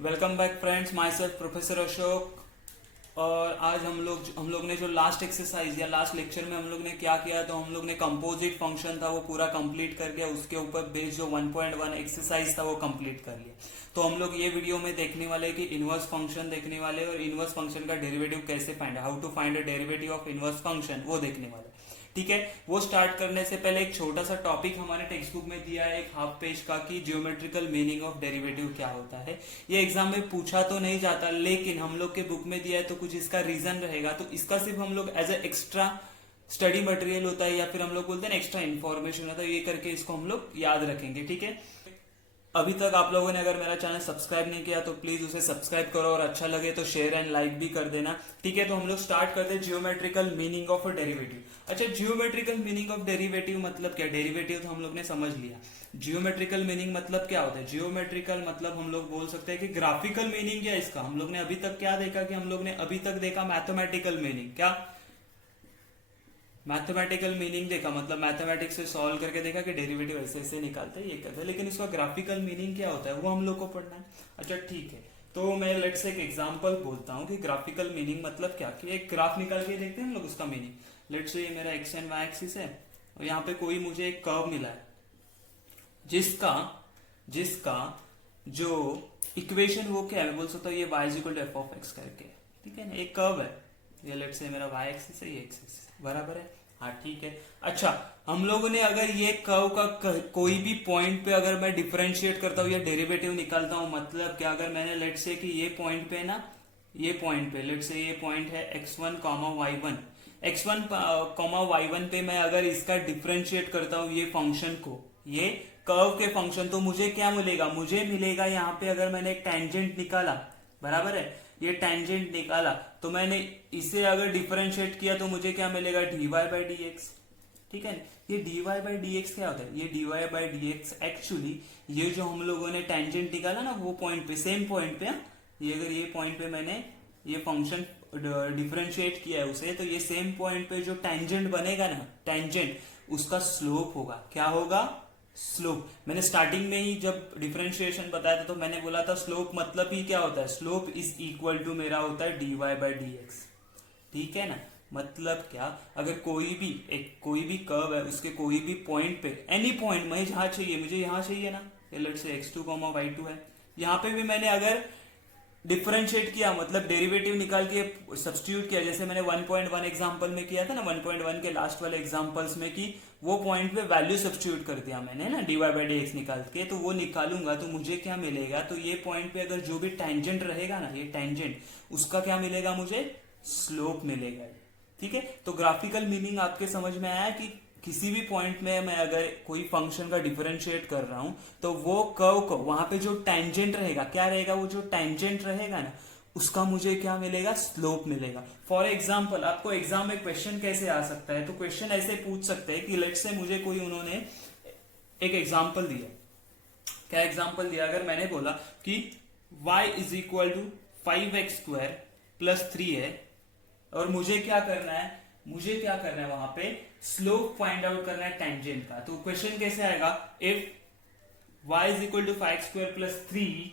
Welcome back friends, my self professor Ashok. और आज हम लोग ने जो लास्ट एक्सरसाइज या लास्ट लेक्चर में हम लोग ने क्या किया, तो हम लोग ने कंपोजिट फंक्शन था वो पूरा कंप्लीट कर गया। उसके ऊपर बेस्ड जो 1.1 एक्सरसाइज था वो कंप्लीट कर लिया। तो हम लोग ये वीडियो में देखने वाले कि इनवर्स फंक्शन देखने वाले और इनवर्स फंक्शन का डेरिवेटिव कैसे find, how to find a derivative of inverse function वो देखने वाले। ठीक है, वो स्टार्ट करने से पहले एक छोटा सा टॉपिक हमारे टेक्स्ट बुक में दिया है, एक हाफ पेज का, कि जियोमेट्रिकल मीनिंग ऑफ डेरिवेटिव क्या होता है। ये एग्जाम में पूछा तो नहीं जाता, लेकिन हम लोग के बुक में दिया है तो कुछ इसका रीजन रहेगा। तो इसका सिर्फ हम लोग as a extra study material होता है, या फिर हम लोग बोलते हैं एक्स्ट्रा इन्फॉर्मेशन होता है, ये करके इसको हम लोग याद रखेंगे। ठीक है, अभी तक आप लोगों ने अगर मेरा चैनल सब्सक्राइब नहीं किया तो प्लीज उसे सब्सक्राइब करो, और अच्छा लगे तो शेयर एंड लाइक भी कर देना। ठीक है, तो हम लोग स्टार्ट करते हैं geometrical meaning of a derivative. अच्छा, जियोमेट्रिकल मीनिंग ऑफ डेरिवेटिव मतलब क्या? डेरिवेटिव तो हम लोग ने समझ लिया। जियोमेट्रिकल मीनिंग मतलब क्या होता है? जियोमेट्रिकल मतलब हम लोग बोल सकते हैं कि ग्राफिकल मीनिंग क्या है इसका। हम लोग ने अभी तक क्या देखा कि हम लोग ने अभी तक देखा मैथमेटिकल मीनिंग। क्या मैथमेटिकल मीनिंग देखा, मतलब मैथमेटिक्स से सॉल्व करके देखा कि डेरिवेटिव ऐसे ऐसे निकालते हैं, ये करते हैं, लेकिन इसका ग्राफिकल मीनिंग क्या होता है वो हम लोग को पढ़ना है। अच्छा ठीक है, तो मैं लेट्स से एक एग्जांपल बोलता हूँ कि ग्राफिकल मीनिंग मतलब क्या, कि एक ग्राफ निकाल के देखते हैं हम लोग उसका मीनिंग। लेट्स से ये मेरा एक्स एंड वाई एक्सिस है और यहाँ पे कोई मुझे एक कर्व मिला है जिसका जिसका जो इक्वेशन वो क्या है, मैं बोल सकता हूँ ये y is equal to F of X करके। ठीक है ना, एक कर्व है, ये लेट्स से मेरा y एक्सिस है, ये एक्सिस बराबर है। हाँ ठीक है। अच्छा, हम लोगों ने अगर ये कर्व का कोई भी पॉइंट पे अगर मैं डिफरेंशिएट करता हूँ या डेरिवेटिव निकालता हूँ, मतलब क्या, अगर मैंने लेट्स से कि ये पॉइंट पे ना, ये पॉइंट पे लेट्स से ये पॉइंट है x1 comma y1, x1 comma y1 पे मैं अगर इसका डिफरेंशिएट करता हूँ ये फंक्शन को, ये कर्व के फंक्शन, तो मुझे क्या मिलेगा? मुझे मिलेगा यहाँ पे अगर मैंने एक टेंजेंट निकाला, बराबर है, ये टेंजेंट निकाला, तो मैंने इसे अगर डिफरेंशिएट किया तो मुझे क्या मिलेगा? dy by D x. ठीक है, ये dy बाई डी एक्स क्या होता है? ये dy by D x actually ये जो हम लोगों ने टेंजेंट निकाला ना वो पॉइंट पे, सेम पॉइंट पे, ये अगर ये पॉइंट पे मैंने ये फंक्शन डिफरेंशिएट किया है उसे, तो ये सेम पॉइंट पे जो टेंजेंट बनेगा ना, टेंजेंट, उसका स्लोप होगा। क्या होगा? स्लोप। मैंने स्टार्टिंग में ही जब डिफरेंशिएशन बताया था तो मैंने बोला था स्लोप मतलब ही क्या होता है? स्लोप इज इक्वल टू मेरा होता है dy बाई डी एक्स। ठीक है ना, मतलब क्या, अगर कोई भी कर्व है, उसके कोई भी पॉइंट पे, एनी पॉइंट, मुझे जहां चाहिए, मुझे यहां चाहिए ना, let's say x2 comma y2 है, यहाँ पे भी मैंने अगर डिफरेंशिएट किया, मतलब डेरिवेटिव निकाल के सब्स्टिट्यूट किया, जैसे मैंने 1.1 एग्जांपल में किया था ना, 1.1 के लास्ट वाले एग्जांपल्स में, कि वो पॉइंट पे वैल्यू सब्स्टिट्यूट कर दिया मैंने ना dy बाई डी एक्स निकाल के, तो वो निकालूंगा तो मुझे क्या मिलेगा? तो ये पॉइंट पे अगर जो भी टेंजेंट रहेगा ना, ये टेंजेंट, उसका क्या मिलेगा? मुझे स्लोप मिलेगा। ठीक है, तो ग्राफिकल मीनिंग आपके समझ में आया कि किसी भी पॉइंट में मैं अगर कोई फंक्शन का डिफरेंशिएट कर रहा हूं तो वो कर्व को वहां पे जो टेंजेंट रहेगा, क्या रहेगा? वो जो टेंजेंट रहेगा ना, उसका मुझे क्या मिलेगा? स्लोप मिलेगा। फॉर एग्जाम्पल, आपको एग्जाम में क्वेश्चन कैसे आ सकता है? तो क्वेश्चन ऐसे पूछ सकते हैं कि लेट्स से मुझे कोई, उन्होंने एक एग्जाम्पल दिया। क्या एग्जाम्पल दिया? अगर मैंने बोला कि y is equal to 5x² plus 3 है, और मुझे क्या करना है? मुझे क्या करना है वहां पे? स्लोप फाइंड आउट करना है टेंजेंट का। तो क्वेश्चन कैसे आएगा? If y is equal to 5² plus 3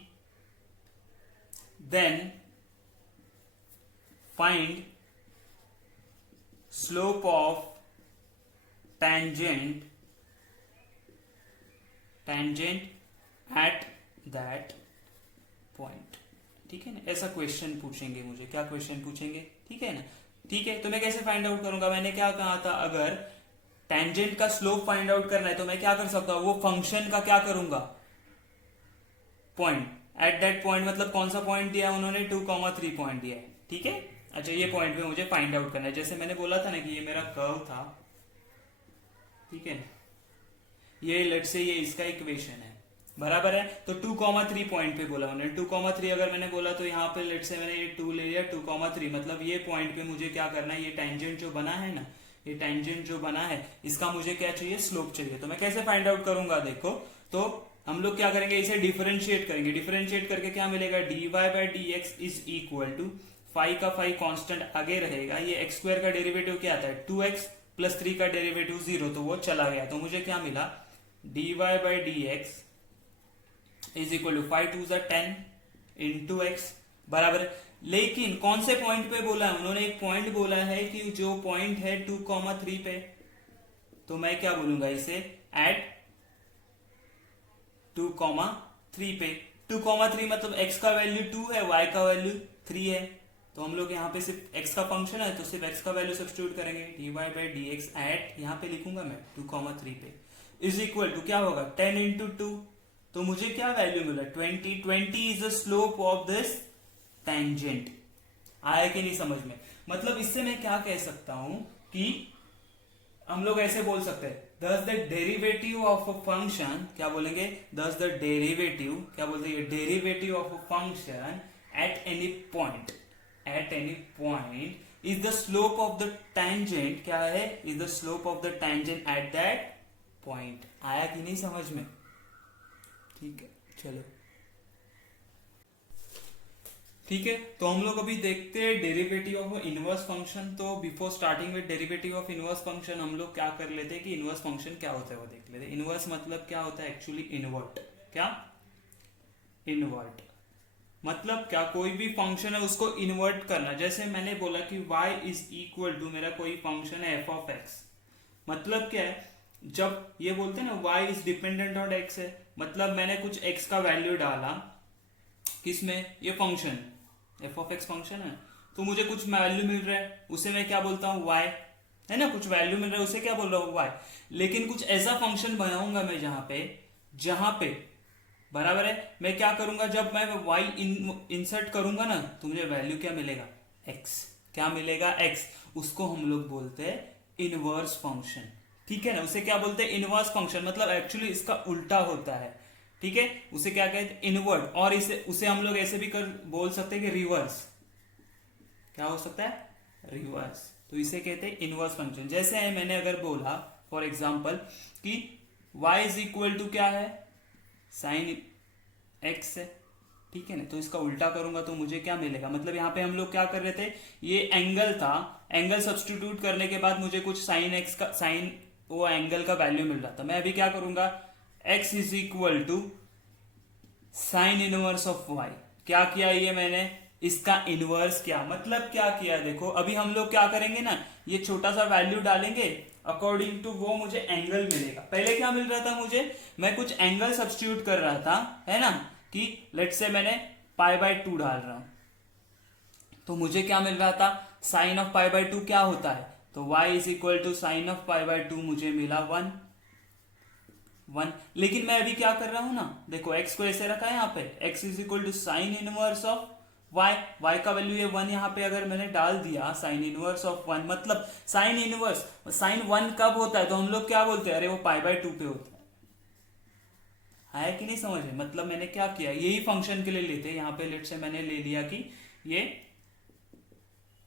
then find slope of tangent at that point. ठीक है ना, ऐसा क्वेश्चन पूछेंगे मुझे। क्या क्वेश्चन पूछेंगे? ठीक है ना। ठीक है, तो मैं कैसे फाइंड आउट करूंगा? मैंने क्या कहा था, अगर टेंजेंट का स्लोप फाइंड आउट करना है तो मैं क्या कर सकता हूं? वो फंक्शन का क्या करूंगा? पॉइंट, एट दैट पॉइंट, मतलब कौन सा पॉइंट दिया है उन्होंने? 2,3 पॉइंट दिया है। ठीक है, अच्छा, ये पॉइंट पे मुझे फाइंड आउट करना है। जैसे मैंने बोला था ना कि ये मेरा कर्व था, ठीक है, ये लेट्स से ये इसका इक्वेशन है, बराबर है। तो 2,3 पॉइंट पे बोला उन्होंने, 2,3 अगर मैंने बोला तो यहाँ पे लेट्स से मैंने ये 2 ले लिया, 2,3, मतलब ये पॉइंट पे मुझे क्या करना है? ये टेंजेंट जो बना है ना, ये टेंजेंट जो बना है, इसका मुझे क्या चाहिए? स्लोप चाहिए। तो मैं कैसे फाइंड आउट करूंगा? देखो, तो हम लोग क्या करेंगे? इसे डिफरेंशिएट करेंगे। डिफरेंशिएट करके क्या मिलेगा? dy by D X is equal to, five का फाइव कॉन्स्टेंट आगे रहेगा, ये x² का डेरिवेटिव क्या आता है? 2x प्लस 3 का डेरिवेटिव 0, तो वो चला गया। तो मुझे क्या मिला? dy by D X is equal to 5 2 10, into X बराबर है। लेकिन कौन से पॉइंट पे बोला है उन्होंने? एक पॉइंट बोला है कि जो पॉइंट है 2,3 पे, तो मैं क्या बोलूंगा इसे? एट 2,3 पे। 2,3 मतलब x का वैल्यू 2 है, y का वैल्यू 3 है, तो हम लोग यहाँ पे सिर्फ x का फंक्शन है तो सिर्फ x का वैल्यू सब्स्टिट्यूट करेंगे, dy by D X at यहाँ पे लिखूंगा मैं 2,3 पे इज इक्वल टू क्या होगा 10 इंटू 2, तो मुझे क्या वैल्यू मिला 20। 20 is the slope of this tangent. आया कि नहीं समझ में? मतलब इससे मैं क्या कह सकता हूं कि हम लोग ऐसे बोल सकते हैं thus the derivative of a function, क्या बोलेंगे? thus the derivative, क्या बोलते हैं? derivative of a function at any point is the slope of the tangent, क्या है? is the slope of the tangent at that point। आया कि नहीं समझ में? ठीक है, चलो ठीक है। तो हम लोग अभी देखते हैं डेरिवेटिव ऑफ इनवर्स फंक्शन। तो before starting with derivative of inverse function हम लोग क्या कर लेते हैं कि इनवर्स फंक्शन क्या होता है वो देख लेते हैं। इनवर्स मतलब क्या होता है एक्चुअली? इनवर्ट। क्या? इनवर्ट मतलब क्या? कोई भी फंक्शन है उसको इन्वर्ट करना। जैसे मैंने बोला कि y इज इक्वल टू, मेरा कोई फंक्शन है f ऑफ x, मतलब क्या है? जब ये बोलते हैं ना y is dependent on x है, मतलब मैंने कुछ x का वैल्यू डाला किसमें? ये function f of x function है, तो मुझे कुछ वैल्यू मिल रहा है, उसे मैं क्या बोलता हूँ? y, है ना? कुछ वैल्यू मिल रहा है उसे क्या बोल रहा हूँ? y। लेकिन कुछ ऐसा फंक्शन बनाऊंगा मैं जहां पे बराबर है, मैं क्या करूंगा? जब मैं y इंसर्ट करूंगा ना तो मुझे वैल्यू क्या मिलेगा? x। क्या मिलेगा? x। उसको हम लोग बोलते हैं इनवर्स फंक्शन। ठीक है ना? उसे क्या बोलते हैं? Inverse function. मतलब एक्चुअली इसका उल्टा होता है। ठीक है, उसे क्या कहते हैं? इनवर्ट। और उसे हम लोग ऐसे भी बोल सकते हैं कि रिवर्स। क्या हो सकता है? रिवर्स। तो इसे कहते हैं इनवर्स फंक्शन। जैसे है मैंने अगर बोला फॉर एग्जांपल कि y इज इक्वल टू क्या है? साइन x है। ठीक है ना? तो इसका उल्टा करूंगा तो मुझे क्या मिलेगा? मतलब यहाँ पे हम लोग क्या कर रहे थे, ये एंगल था, एंगल सब्स्टिट्यूट करने के बाद मुझे कुछ साइन x का, साइन वो एंगल का वैल्यू मिल रहा था। मैं अभी क्या करूंगा? x is equal to sine inverse of y। क्या किया ये मैंने? इसका इनवर्स किया। मतलब क्या किया? देखो अभी हम लोग क्या करेंगे ना, ये छोटा सा वैल्यू डालेंगे, अकॉर्डिंग टू वो मुझे एंगल मिलेगा। पहले क्या मिल रहा था मुझे? मैं कुछ एंगल सब्स्टिट्यूट कर रहा था, है ना, कि लेट्स से मैंने पाई बाय 2 डाल रहा हूं, तो मुझे क्या मिल रहा था? साइन ऑफ पाई बाय 2 क्या होता है? तो y is equal to sine of pi by 2 मुझे मिला 1। लेकिन मैं अभी क्या कर रहा हूं ना, देखो x को ऐसे रखा है यहाँ पे, x is equal to sine inverse of y का वैल्यू ये 1 यहाँ पे अगर मैंने डाल दिया साइन इनवर्स ऑफ 1, मतलब साइन इनवर्स, साइन 1 कब होता है? तो हम लोग क्या बोलते हैं? अरे वो पाई बाय 2 पे होता है कि नहीं समझ में? मतलब मैंने क्या किया, यही फंक्शन के लिए लेते हैं। यहाँ पे लेट से मैंने ले लिया कि ये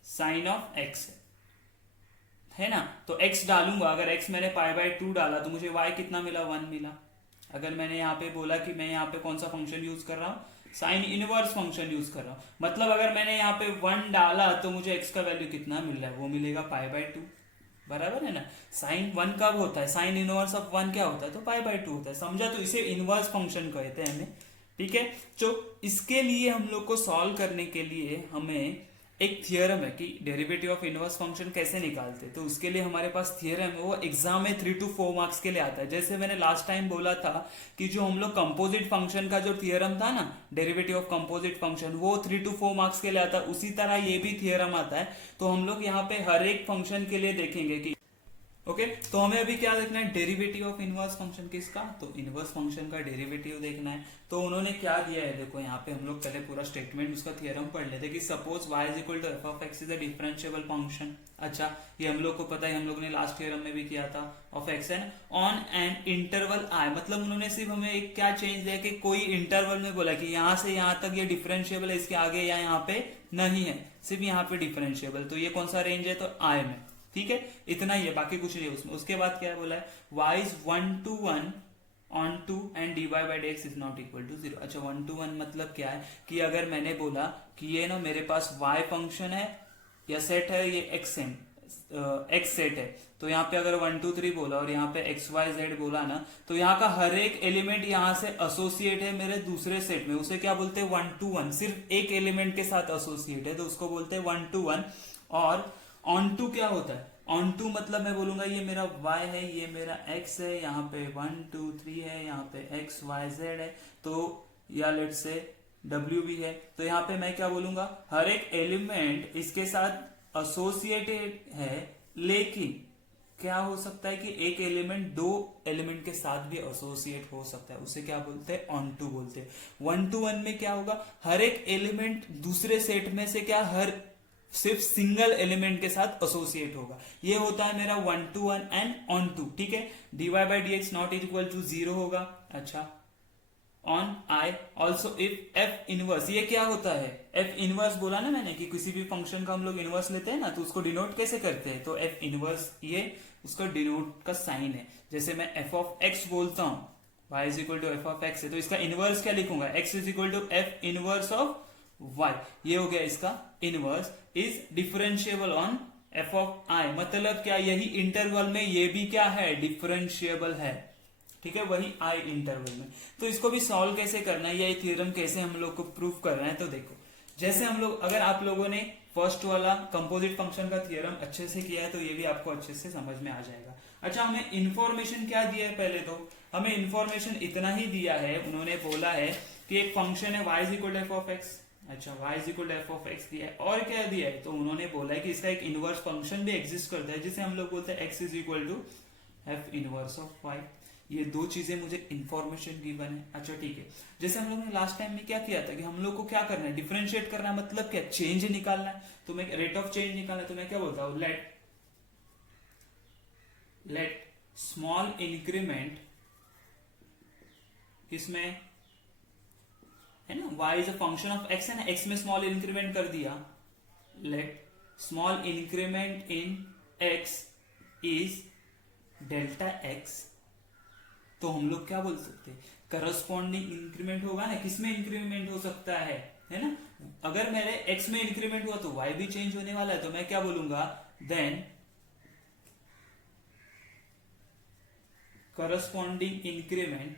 साइन ऑफ x है ना, तो x डालूंगा। अगर x मैंने पाई बाय 2 डाला तो मुझे y कितना मिला? 1 मिला। अगर मैंने यहाँ पे बोला कि मैं यहाँ पे कौन सा फंक्शन यूज कर रहा हूँ? साइन इनवर्स फंक्शन यूज कर रहा हूँ, मतलब अगर मैंने यहाँ पे 1 डाला तो मुझे x का वैल्यू कितना मिल रहा है? वो मिलेगा पाई बाय 2। बराबर है ना? साइन 1 कब होता है? साइन इनवर्स ऑफ 1 क्या होता है? तो पाई बाय 2 होता है। समझा? तो इसे इनवर्स फंक्शन कहते हैं हमें। ठीक है, तो इसके लिए हम लोग को सॉल्व करने के लिए हमें एक थियरम है कि डेरिवेटिव ऑफ इनवर्स फंक्शन कैसे निकालते हैं। तो उसके लिए हमारे पास थियरम है, वो एग्जाम में 3 to 4 मार्क्स के लिए आता है। जैसे मैंने लास्ट टाइम बोला था कि जो हम लोग कंपोजिट फंक्शन का जो थियरम था ना, डेरिवेटिव ऑफ कंपोजिट फंक्शन, वो 3 to 4 मार्क्स के लिए आता है। उसी तरह ये भी थियरम आता है। तो हम लोग यहाँ पे हर एक फंक्शन के लिए देखेंगे कि ओके तो हमें अभी क्या देखना है? डेरिवेटिव ऑफ इनवर्स फंक्शन किसका? तो इनवर्स फंक्शन का डेरिवेटिव देखना है। तो उन्होंने क्या दिया है, देखो यहाँ पे हम लोग पहले पूरा स्टेटमेंट उसका थियरम पढ़ लेते कि suppose y is equal to F of x is a differentiable function. अच्छा, ये हम लोग को पता है, हम लोग ने लास्ट थियरम में भी किया था, of x n on an interval I. मतलब उन्होंने सिर्फ हमें एक क्या चेंज दिया कि कोई इंटरवल में बोला कि यहाँ से यहाँ तक ये डिफरेंशिएबल है, इसके आगे या यहाँ पे नहीं है, सिर्फ यहाँ पे डिफरेंशिएबल। तो ये कौन सा रेंज है? तो आई में। ठीक है, इतना ही है, बाकी कुछ नहीं है उसमें। उसके बाद क्या बोला है? y is 1 to 1 on 2 and dy by dx is not equal to 0। अच्छा, 1 to 1 मतलब क्या है कि अगर मैंने बोला कि ये ना मेरे पास y फंक्शन है या सेट है, ये xn एक्स सेट है, तो यहाँ पे अगर 1 2 3 बोला और यहाँ पे एक्स वाई जेड बोला ना, तो यहाँ का हर एक एलिमेंट यहाँ से एसोसिएट है मेरे दूसरे सेट में, उसे क्या बोलते हैं 1 to 1, सिर्फ एक एलिमेंट के साथ एसोसिएट है तो उसको बोलते हैं 1 to 1। और ऑन टू क्या होता है, ऑन टू मतलब मैं बोलूंगा ये मेरा y है, ये मेरा x है, यहाँ पे 1 2 3 है, यहाँ पे x y z है, तो या लेट से w भी है, तो यहाँ पे मैं क्या बोलूंगा, हर एक एलिमेंट इसके साथ एसोसिएटेड है, लेकिन क्या हो सकता है कि एक एलिमेंट दो एलिमेंट के साथ भी एसोसिएट हो सकता है, उसे क्या बोलते हैं ऑन टू बोलते हैं। 1 to 1 में क्या होगा, हर एक एलिमेंट दूसरे सेट में से क्या हर सिर्फ सिंगल एलिमेंट के साथ एसोसिएट होगा, ये होता है मेरा 1 to 1 एंड ऑन टू। ठीक है, dy by dx not equal to 0 होगा। अच्छा, on I also if f inverse, ये क्या होता है, एफ इनवर्स बोला ना मैंने कि किसी भी फंक्शन का हम लोग इनवर्स लेते हैं ना, तो उसको डिनोट कैसे करते हैं, तो एफ इनवर्स ये उसका डिनोट का साइन है। जैसे मैं एफ ऑफ एक्स बोलता हूं, y is equal to F of x है, तो इसका इनवर्स क्या लिखूंगा, x is equal to f inverse of y, ये हो गया इसका inverse, is differentiable on f of I, मतलब क्या, यही इंटरवल में ये भी क्या है, डिफरेंशिएबल है। ठीक है, वही आई इंटरवल में। तो इसको भी सॉल्व कैसे करना है, ये थ्योरम कैसे हम लोग को प्रूव कर रहे हैं, तो देखो, जैसे हम लोग, अगर आप लोगों ने फर्स्ट वाला कंपोजिट फंक्शन का थ्योरम अच्छे से किया है तो ये भी आपको अच्छे से समझ में आ जाएगा। अच्छा, हमें इन्फॉर्मेशन क्या दिया है, पहले तो हमें इन्फॉर्मेशन इतना ही दिया है, उन्होंने बोला है कि एक फंक्शन है y is equal to F of x. अच्छा, y is equal to F of x दिया है, और क्या दिया है, तो उन्होंने बोला है कि इसका एक इनवर्स फंक्शन भी एग्जिस्ट करता है, जिसे हम लोग बोलते हैं x is equal to f inverse of y। ये दो चीजें मुझे इंफॉर्मेशन गिवन है। अच्छा ठीक है, जैसे हम लोग ने लास्ट टाइम में क्या किया था कि हम लोग को क्या करना है, डिफरेंशिएट करना है, मतलब क्या, चेंज निकालना है, तो मैं रेट ऑफ चेंज निकालना है, तो मैं क्या बोलता हूं, लेट स्मॉल इंक्रीमेंट, किसमें है ना, y is a function of x है ना, x में स्मॉल इंक्रीमेंट कर दिया, let small increment in x is delta x, तो हम लोग क्या बोल सकते हैं, करस्पॉन्डिंग इंक्रीमेंट होगा ना, किसमें इंक्रीमेंट हो सकता है ना, अगर मेरे x में इंक्रीमेंट हुआ तो y भी चेंज होने वाला है, तो मैं क्या बोलूंगा, then corresponding increment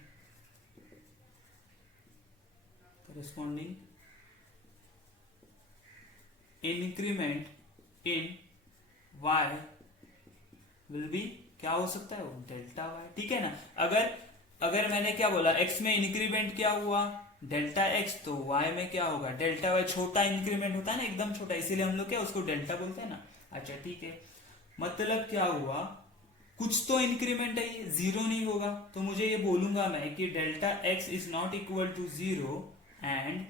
in y will be, क्या हो सकता है, वो डेल्टा वाई। ठीक है ना, अगर मैंने क्या बोला, x में इंक्रीमेंट क्या हुआ, डेल्टा x, तो y में क्या होगा, डेल्टा y, छोटा इंक्रीमेंट होता है ना, एकदम छोटा, इसीलिए हम लोग क्या उसको डेल्टा बोलते हैं ना। अच्छा ठीक है, मतलब क्या हुआ, कुछ तो इंक्रीमेंट है, ये जीरो नहीं होगा, तो मुझे ये बोलूंगा मैं कि delta x is not equal to zero and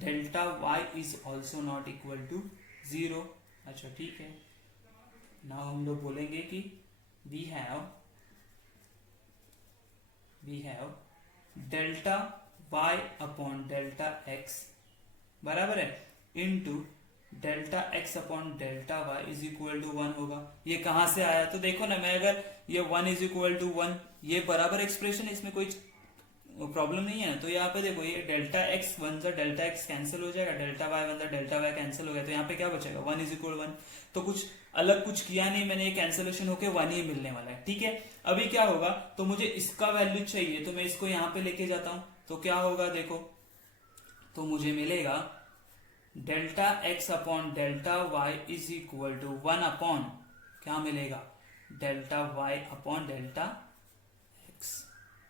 delta y is also not equal to zero. अच्छा ठीक है, नाउ हम लोग बोलेंगे कि we have delta y upon delta x बराबर है into delta x upon delta y is equal to 1 होगा। ये कहां से आया, तो देखो ना, मैं अगर ये 1 इज इक्वल टू 1, ये बराबर एक्सप्रेशन है, इसमें कोई प्रॉब्लम नहीं है ना, तो यहाँ पे देखो, ये डेल्टा x वन सा डेल्टा x कैंसिल हो जाएगा, डेल्टा y वन सा डेल्टा y कैंसिल हो गया, तो यहाँ पे क्या बचेगा, 1 इज इक्वल 1, तो कुछ अलग कुछ किया नहीं मैंने, ये कैंसिलेशन होके 1 ही मिलने वाला है। ठीक है, अभी क्या होगा, तो मुझे इसका वैल्यू चाहिए, तो मैं इसको यहाँ पे लेके जाता हूं, तो क्या होगा देखो, तो मुझे मिलेगा delta x upon delta y is equal to 1 upon क्या मिलेगा, delta y upon delta x।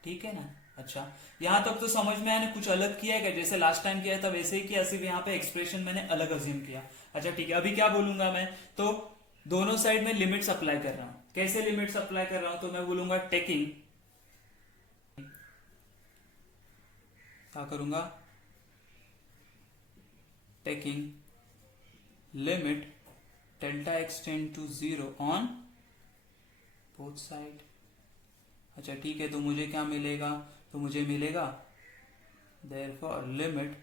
ठीक है ना। अच्छा, यहां तक तो समझ में आया ना, कुछ अलग किया है क्या, जैसे लास्ट टाइम किया था वैसे ही किया, सिर्फ यहाँ पे एक्सप्रेशन मैंने अलग अज्यूम किया। अच्छा ठीक है, अभी क्या बोलूंगा मैं, तो दोनों साइड में लिमिट्स अप्लाई कर रहा हूं, कैसे लिमिट्स अप्लाई कर रहा हूं, तो मैं बोलूंगा टेकिंग, क्या करूंगा, taking limit delta x tend to 0 on both side. अच्छा ठीक है, तो मुझे क्या मिलेगा, तो मुझे मिलेगा therefore limit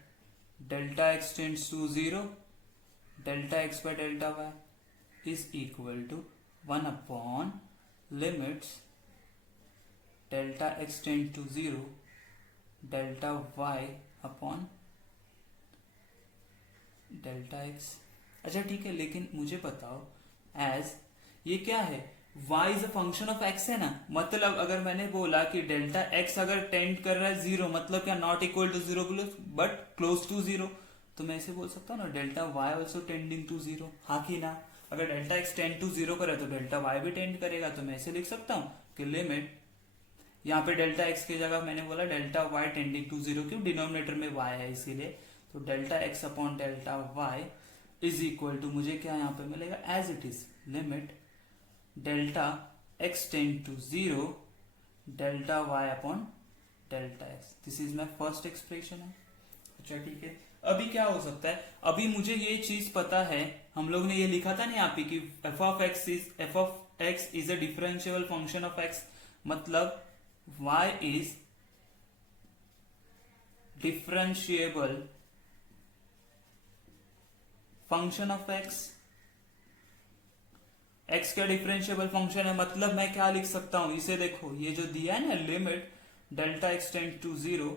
delta x tends to 0 delta x by delta y is equal to 1 upon limits delta x tend to 0 delta y upon delta x। अच्छा ठीक है, लेकिन मुझे बताओ, एज ये क्या है, y is a function of x है ना। मतलब अगर मैंने बोला कि डेल्टा x अगर टेंड कर रहा है जीरो, मतलब क्या, not equal to zero but close to zero, तो मैं ऐसे बोल सकता हूँ ना, delta y also tending to zero, हाँ कि ना। अगर delta x tend to zero करे तो डेल्टा y भी टेंड करेगा, तो मैं ऐसे लिख सकता हूँ कि लिमिट, यहाँ पे डेल्टा x की जगह मैंने बोला delta y tending to zero, क्यों, डिनोमिनेटर में y है इसीलिए, तो delta x upon delta y is equal to, मुझे क्या यहाँ पे मिलेगा, as it is limit delta x tend to zero delta y upon delta x, this is my first expression है। अच्छा ठीक है, अभी क्या हो सकता है, अभी मुझे ये चीज पता है, हम लोग ने ये लिखा था ना यहाँ पे कि f of x is a differential function of x, मतलब y is differentiable function of x। x का डिफरेंशिएबल फंक्शन है, मतलब मैं क्या लिख सकता हूं, इसे देखो, ये जो दिया है ना, limit delta x tend to zero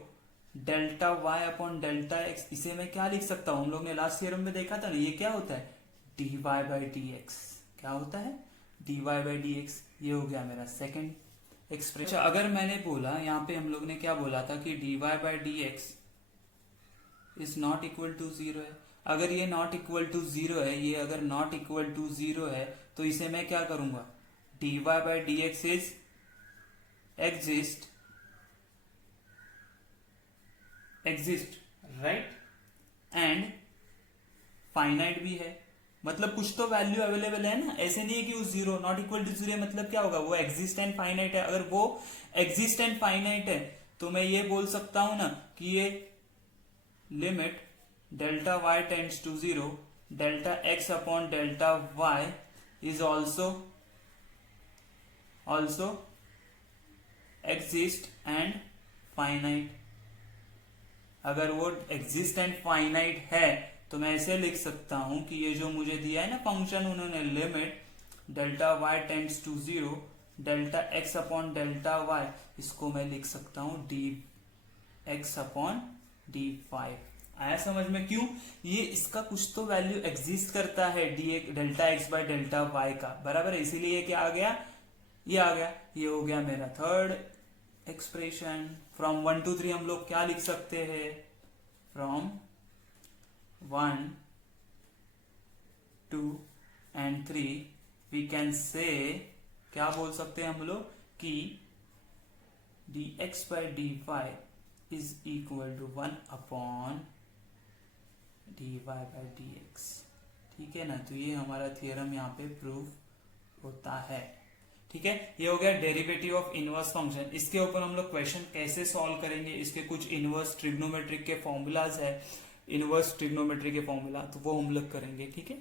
delta y upon delta x, इसे मैं क्या लिख सकता हूं, हम लोग ने लास्ट थ्योरम में देखा था ना, ये क्या होता है, dy बाई dx, क्या होता है, dy बाई dx, ये हो गया मेरा सेकंड एक्सप्रेशन। अगर मैंने बोला, यहाँ पे हम लोग ने क्या बोला था कि dy by dx is not equal to zero है, अगर ये नॉट इक्वल टू जीरो है, ये अगर नॉट इक्वल टू जीरो है, तो इसे मैं क्या करूंगा, dy by dx is exist right, and finite भी है, मतलब कुछ तो वैल्यू अवेलेबल है ना, ऐसे नहीं है कि वो zero, not equal to zero, मतलब क्या होगा, वो एग्जिस्ट एंड फाइनाइट है। अगर वो एग्जिस्ट एंड फाइनाइट है तो मैं ये बोल सकता हूं ना कि ये limit delta y tends to zero delta x upon delta y is also exist and finite. अगर वो एग्जिस्ट एंड फाइनाइट है तो मैं ऐसे लिख सकता हूं कि ये जो मुझे दिया है ना फंक्शन, उन्होंने limit delta y tends to zero delta x upon delta y, इसको मैं लिख सकता हूं dx अपॉन dy। आया समझ में, क्यों, ये इसका कुछ तो वैल्यू एग्जिस्ट करता है delta x by delta y का, बराबर है, इसीलिए क्या आ गया, ये आ गया, ये हो गया मेरा थर्ड एक्सप्रेशन। फ्रॉम 1 to 3 हम लोग क्या लिख सकते हैं, from 1 2 and 3 we can say, क्या बोल सकते हैं हम लोग कि dx by dy is equal to 1 upon dy by dx, ठीक है ना। तो ये हमारा थियरम यहाँ पे प्रूव होता है, ठीक है। ये हो गया डेरिवेटिव ऑफ इनवर्स फंक्शन। इसके ऊपर हम लोग क्वेश्चन कैसे सॉल्व करेंगे, इसके कुछ इनवर्स ट्रिग्नोमेट्रिक के फॉर्मूलाज है, इनवर्स ट्रिग्नोमेट्री के फॉर्मूला, तो वो हम लोग करेंगे, ठीक है।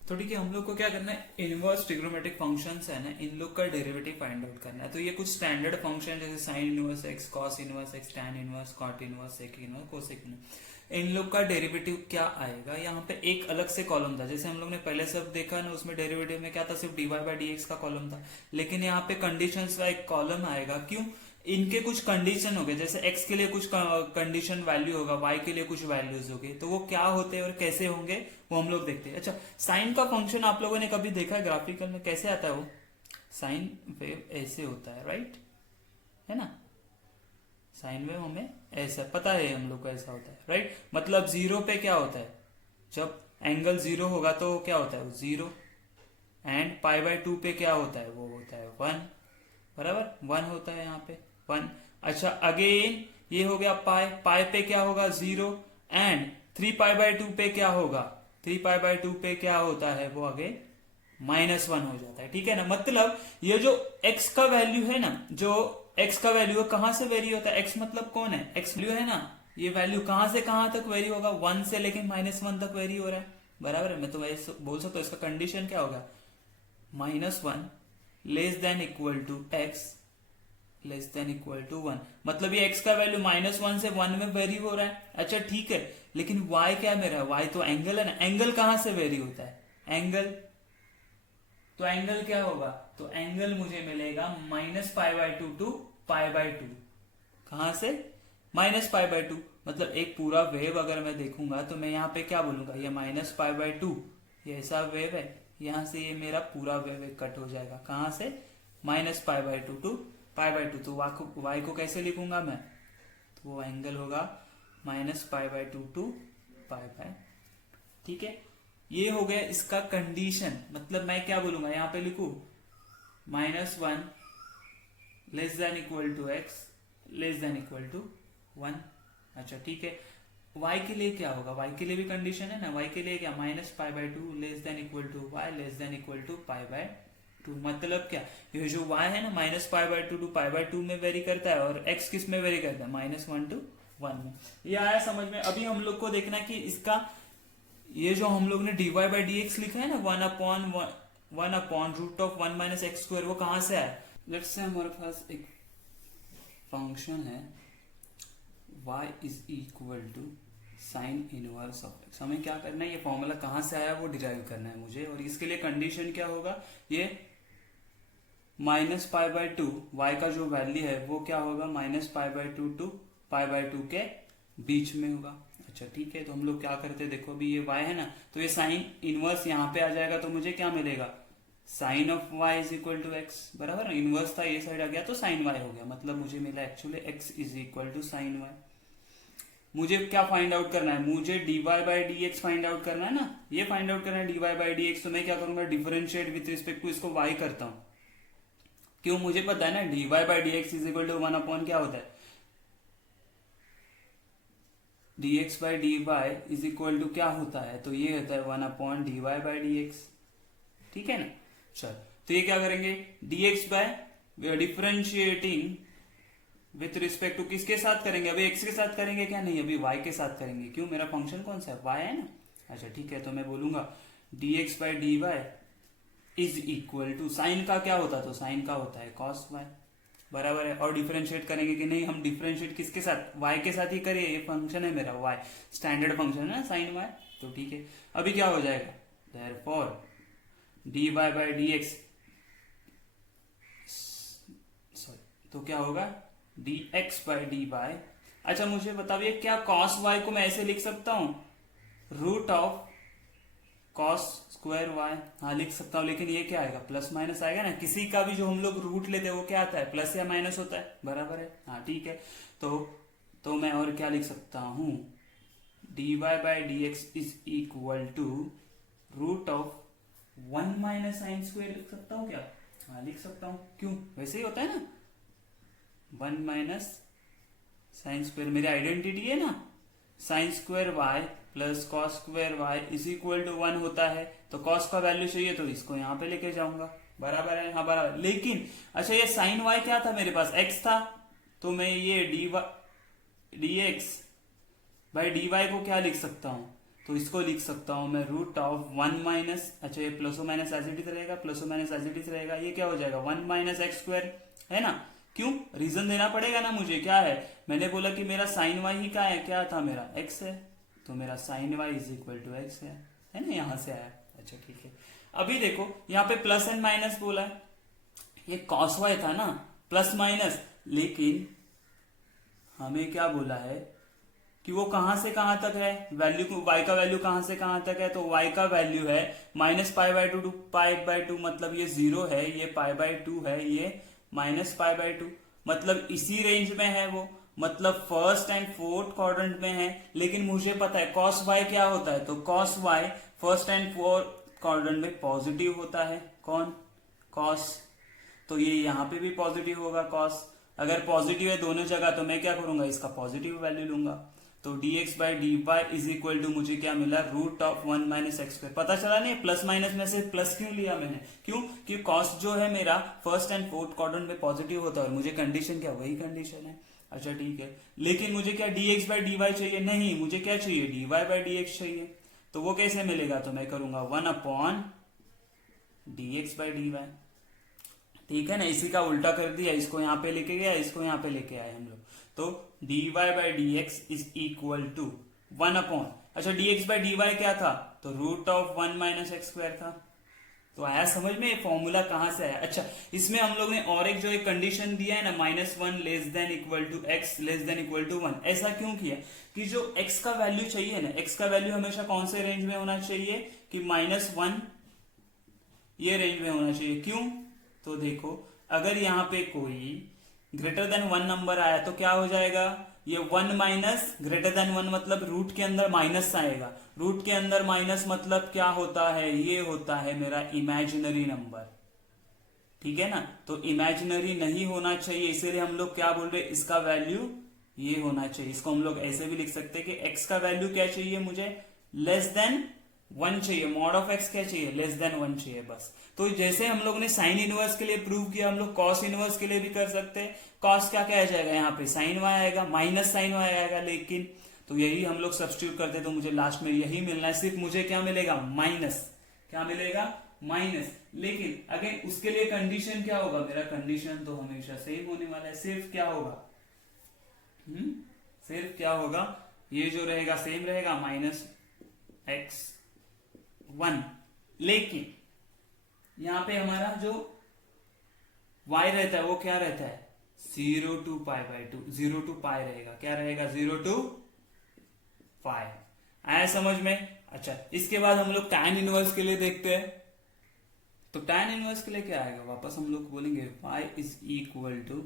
तो ठीक है, हम लोग को क्या करना है, इनवर्स ट्रिग्नोमेट्रिक फंक्शंस है ना, इन लोग का डेरिवेटिव फाइंड आउट करना है। तो ये कुछ स्टैंडर्ड फंक्शन जैसे sine inverse x, cos inverse x, tan inverse, cot inverse, sec inverse, cosec inverse, इन लोग का डेरिवेटिव क्या आएगा। यहाँ पे एक अलग से कॉलम था, जैसे हम लोग ने पहले सब देखा ना, उसमें डेरिवेटिव में क्या था, सिर्फ dy बाई dx का कॉलम था, लेकिन यहाँ पे कंडीशंस का एक कॉलम आएगा। क्यों, इनके कुछ कंडीशन हो गए, जैसे x के लिए कुछ कंडीशन वैल्यू होगा, y के लिए कुछ वैल्यूज होंगे, तो वो क्या होते हैं और कैसे होंगे वो हम लोग देखते हैं। अच्छा, साइन का फंक्शन आप लोगों ने कभी देखा है ग्राफिकल में, कैसे आता है वो, साइन वेव ऐसे होता है, राइट, है ना, साइन वेव हमें ऐसा पता है, हम लोग को ऐसा होता है, राइट। मतलब जीरो पे क्या होता है, जब एंगल जीरो होगा तो क्या होता है, वो जीरो, एंड पाई बाय 2 पे क्या होता है, वो होता है 1, बराबर 1 होता है यहाँ पे 1। अच्छा, अगेन ये हो गया पाई, पाई पे क्या होगा, 0, एंड 3 पाई बाय 2 पे क्या होगा, 3 पाई बाय 2 पे क्या होता है, वो आगे -1 हो जाता है, ठीक है ना। मतलब ये जो x का वैल्यू है ना, जो x का वैल्यू कहां से वेरी होता है, x मतलब कौन है, x वैल्यू है ना, ये वैल्यू कहां से कहां तक वेरी होगा, 1 से लेकिन -1 तक वेरी हो रहा है, बराबर है। मैं तो ऐसे बोल सकता हूँ, इसका कंडीशन क्या होगा, -1 less than equal to x less than equal to 1, मतलब ये x का वैल्यू -1 से 1 में वेरी हो रहा है। अच्छा ठीक है, लेकिन y क्या मेरा, y तो एंगल है ना, एंगल कहां से वेरी होता है, एंगल, तो एंगल क्या होगा, तो एंगल मुझे मिलेगा -π/2 टू π/2, कहां से, -π/2, मतलब एक पूरा वेव अगर मैं देखूंगा तो मैं यहाँ पे क्या बोलूंगा, ये -π/2 ये ऐसा वेव है, यहाँ से ये मेरा पूरा वेव कट हो जाएगा। कहाँ से? -π/2 टू π/2। तो y को कैसे लिखूंगा मैं? तो वो एंगल होगा -π/2 टू π/2। ठीक है, ये हो गया इसका कंडीशन। मतलब मैं क्या बोलूंगा यहाँ पे लिखू -1 less than equal to x less than equal to 1। अच्छा ठीक है, y के लिए क्या होगा? y के लिए भी कंडीशन है ना। y के लिए क्या? -π/2 less than equal to y less than equal to π/2। मतलब क्या? ये जो y है ना -π/2 टू π/2 में वेरी करता है और x किस में वेरी करता है? -1 टू 1 में। ये आया समझ में? अभी हम लोग को देखना कि इसका ये जो हम लोग ने dy/dx लिखा है ना 1/√1 - x², वो कहां से आया? लेट्स से हमारे पास एक फंक्शन है y is equal to sine inverse of x। हमें क्या करना है? ये फॉर्मूला कहां से आया वो डिराइव करना है मुझे। और इसके लिए कंडीशन क्या होगा? ये -π/2 y का जो वैल्यू है वो क्या होगा? -π/2 टू π/2 के बीच में होगा। अच्छा ठीक है, तो हम लोग क्या करते हैं? देखो अभी ये y है ना, तो ये साइन इनवर्स यहाँ पे आ जाएगा, तो मुझे क्या मिलेगा? Sine of y is equal to x. बराबर, इनवर्स था ये साइड आ गया तो साइन y हो गया। मतलब मुझे मिला actually x is equal to sine y। मुझे क्या फाइंड आउट करना है? मुझे dy/dx फाइंड आउट करना है ना। ये फाइंड आउट करना है dy/dx। तो मैं क्या करूंगा? डिफरेंशिएट विथ रिस्पेक्ट टू इसको y करता हूं। क्यों? मुझे पता है ना dy/dx इज इक्वल टू 1 क्या होता है? dx/dy इज इक्वल टू क्या होता है? तो ये होता है 1/dy/dx। ठीक है ना। चल, तो ये क्या करेंगे? dx differentiating with respect to किसके साथ करेंगे? अभी x के साथ करेंगे क्या? नहीं, अभी y के साथ करेंगे। क्यों? मेरा फंक्शन कौन सा है? y है ना। अच्छा ठीक है, तो मैं बोलूंगा dx/dy is equal to sign का क्या होता है? तो साइन का होता है cos y। बराबर है। और डिफरेंशिएट करेंगे कि नहीं? हम डिफरेंशिएट किसके साथ? y के साथ ही करिए। ये फंक्शन है मेरा y, स्टैंडर्ड फंक्शन है ना साइन y। तो ठीक है, अभी क्या हो जाएगा? देयरफॉर dy/dx तो क्या होगा? dx/dy। अच्छा मुझे बताइए, क्या cos y को मैं ऐसे लिख सकता हूं? Root of cos square y। हाँ लिख सकता हूं, लेकिन ये क्या आएगा? प्लस माइनस आएगा ना। किसी का भी जो हम लोग रूट लेते हैं वो क्या आता है? प्लस या माइनस होता है। बराबर है। हाँ ठीक है, तो मैं और क्या लिख सकता हूं? dy/dx is equal to root of 1 - sine square लिख सकता हूं क्या? हाँ लिख सकता हूं। क्यों? वैसे ही होता है ना, 1 - साइन स्क्वायर मेरी आइडेंटिटी है ना। Sine square y plus cos square y is equal to 1 होता है। तो कॉस का वैल्यू चाहिए तो इसको यहाँ पे लेके जाऊंगा। बराबर है। हाँ बराबर। लेकिन अच्छा ये साइन y क्या था? मेरे पास x था, तो मैं ये dx/dy को क्या लिख सकता हूं? तो इसको लिख सकता हूं मैं रूट ऑफ 1 - अच्छा ये plus minus as it is रहेगा, plus minus as it is रहेगा। ये क्या हो जाएगा? 1 - x² है ना। क्यों? रीजन देना पड़ेगा ना मुझे। क्या है? मैंने बोला कि मेरा साइन y ही क्या था? मेरा x है, तो मेरा sine y is equal to x है ना। यहां से आया। अच्छा ठीक है, अभी देखो यहाँ पे प्लस एंड माइनस बोला है। ये cos y था ना, प्लस माइनस। लेकिन हमें क्या बोला है कि वो कहां से कहां तक है? वैल्यू y का वैल्यू कहां से कहां तक है? तो y का वैल्यू है -π/2 टू π/2। मतलब ये 0 है, ये π/2 है, ये -π/2। मतलब इसी रेंज में है वो। मतलब फर्स्ट एंड फोर्थ क्वाड्रेंट में है। लेकिन मुझे पता है cos y क्या होता है? तो cos y first and fourth quadrant में पॉजिटिव होता है। कौन? cos। तो ये यहाँ पे भी पॉजिटिव होगा cos। अगर पॉजिटिव है दोनों जगह तो मैं क्या करूंगा? इसका पॉजिटिव वैल्यू लूंगा। तो dx/dy इज इक्वल टू मुझे क्या मिला? Root of 1 - x²। पता चला नहीं? प्लस माइनस में से प्लस क्यों लिया मैंने? क्यों? कि cos जो है मेरा फर्स्ट एंड फोर्थ क्वाड्रेंट में पॉजिटिव होता है और मुझे कंडीशन क्या? वही कंडीशन है। अच्छा ठीक है, लेकिन मुझे क्या dx/dy चाहिए? नहीं, मुझे क्या चाहिए? dy/dx चाहिए। तो वो कैसे मिलेगा? तो मैं करूंगा 1/dx/dy। ठीक है ना। इसी का उल्टा कर दिया, इसको यहाँ पे लेके गया, इसको यहाँ पे लेके आए हम लोग। तो dy/dx इज इक्वल टू 1/। अच्छा dx/dy क्या था? तो रूट ऑफ 1 - x² था। तो आया समझ में फॉर्मूला कहां से आया? अच्छा, इसमें हम लोग ने और एक जो एक कंडीशन दिया है ना, -1 less than equal to x less than equal to 1। ऐसा क्यों किया? कि जो x का वैल्यू चाहिए ना, x का वैल्यू हमेशा कौन से रेंज में होना चाहिए? कि -1 ये रेंज में होना चाहिए। क्यों? तो देखो, अगर यहाँ पे कोई ग्रेटर देन 1 नंबर आया तो क्या हो जाएगा, ये 1 माइनस ग्रेटर देन 1 मतलब रूट के अंदर माइनस आएगा। रूट के अंदर माइनस मतलब क्या होता है, ये होता है मेरा इमेजिनरी नंबर। ठीक है ना, तो इमेजिनरी नहीं होना चाहिए, इसीलिए हम लोग क्या बोल रहे हैं, इसका वैल्यू ये होना चाहिए। इसको हम लोग ऐसे भी लिख सकते हैं कि x का वैल्यू क्या चाहिए, मुझे लेस देन 1 चाहिए। मॉड ऑफ x क्या चाहिए, लेस देन 1 चाहिए बस। तो जैसे हम लोग ने साइन इनवर्स के लिए प्रूव किया, हम लोग कॉस इनवर्स के लिए भी कर सकते हैं। कॉस क्या क्या आ जाएगा, यहाँ पे साइन y आएगा, माइनस साइन y आएगा, लेकिन तो यही हम लोग सब्स्टिट्यूट करते तो मुझे लास्ट में यही मिलना है, सिर्फ मुझे क्या मिलेगा, माइनस। क्या मिलेगा, माइनस। लेकिन अगेन उसके लिए कंडीशन क्या होगा, मेरा कंडीशन तो हमेशा सेम होने वाला है। सिर्फ क्या होगा, सिर्फ क्या होगा, ये जो रहेगा सेम रहेगा, माइनस x1। लेकिन यहां पे हमारा जो y रहता है वो क्या रहता है, 0 to π/2, 0 to π रहेगा। क्या रहेगा, 0 to π। आया समझ में? अच्छा, इसके बाद हम लोग tan इनवर्स के लिए देखते हैं। तो tan इनवर्स के लिए क्या आएगा, वापस हम लोग बोलेंगे y is equal to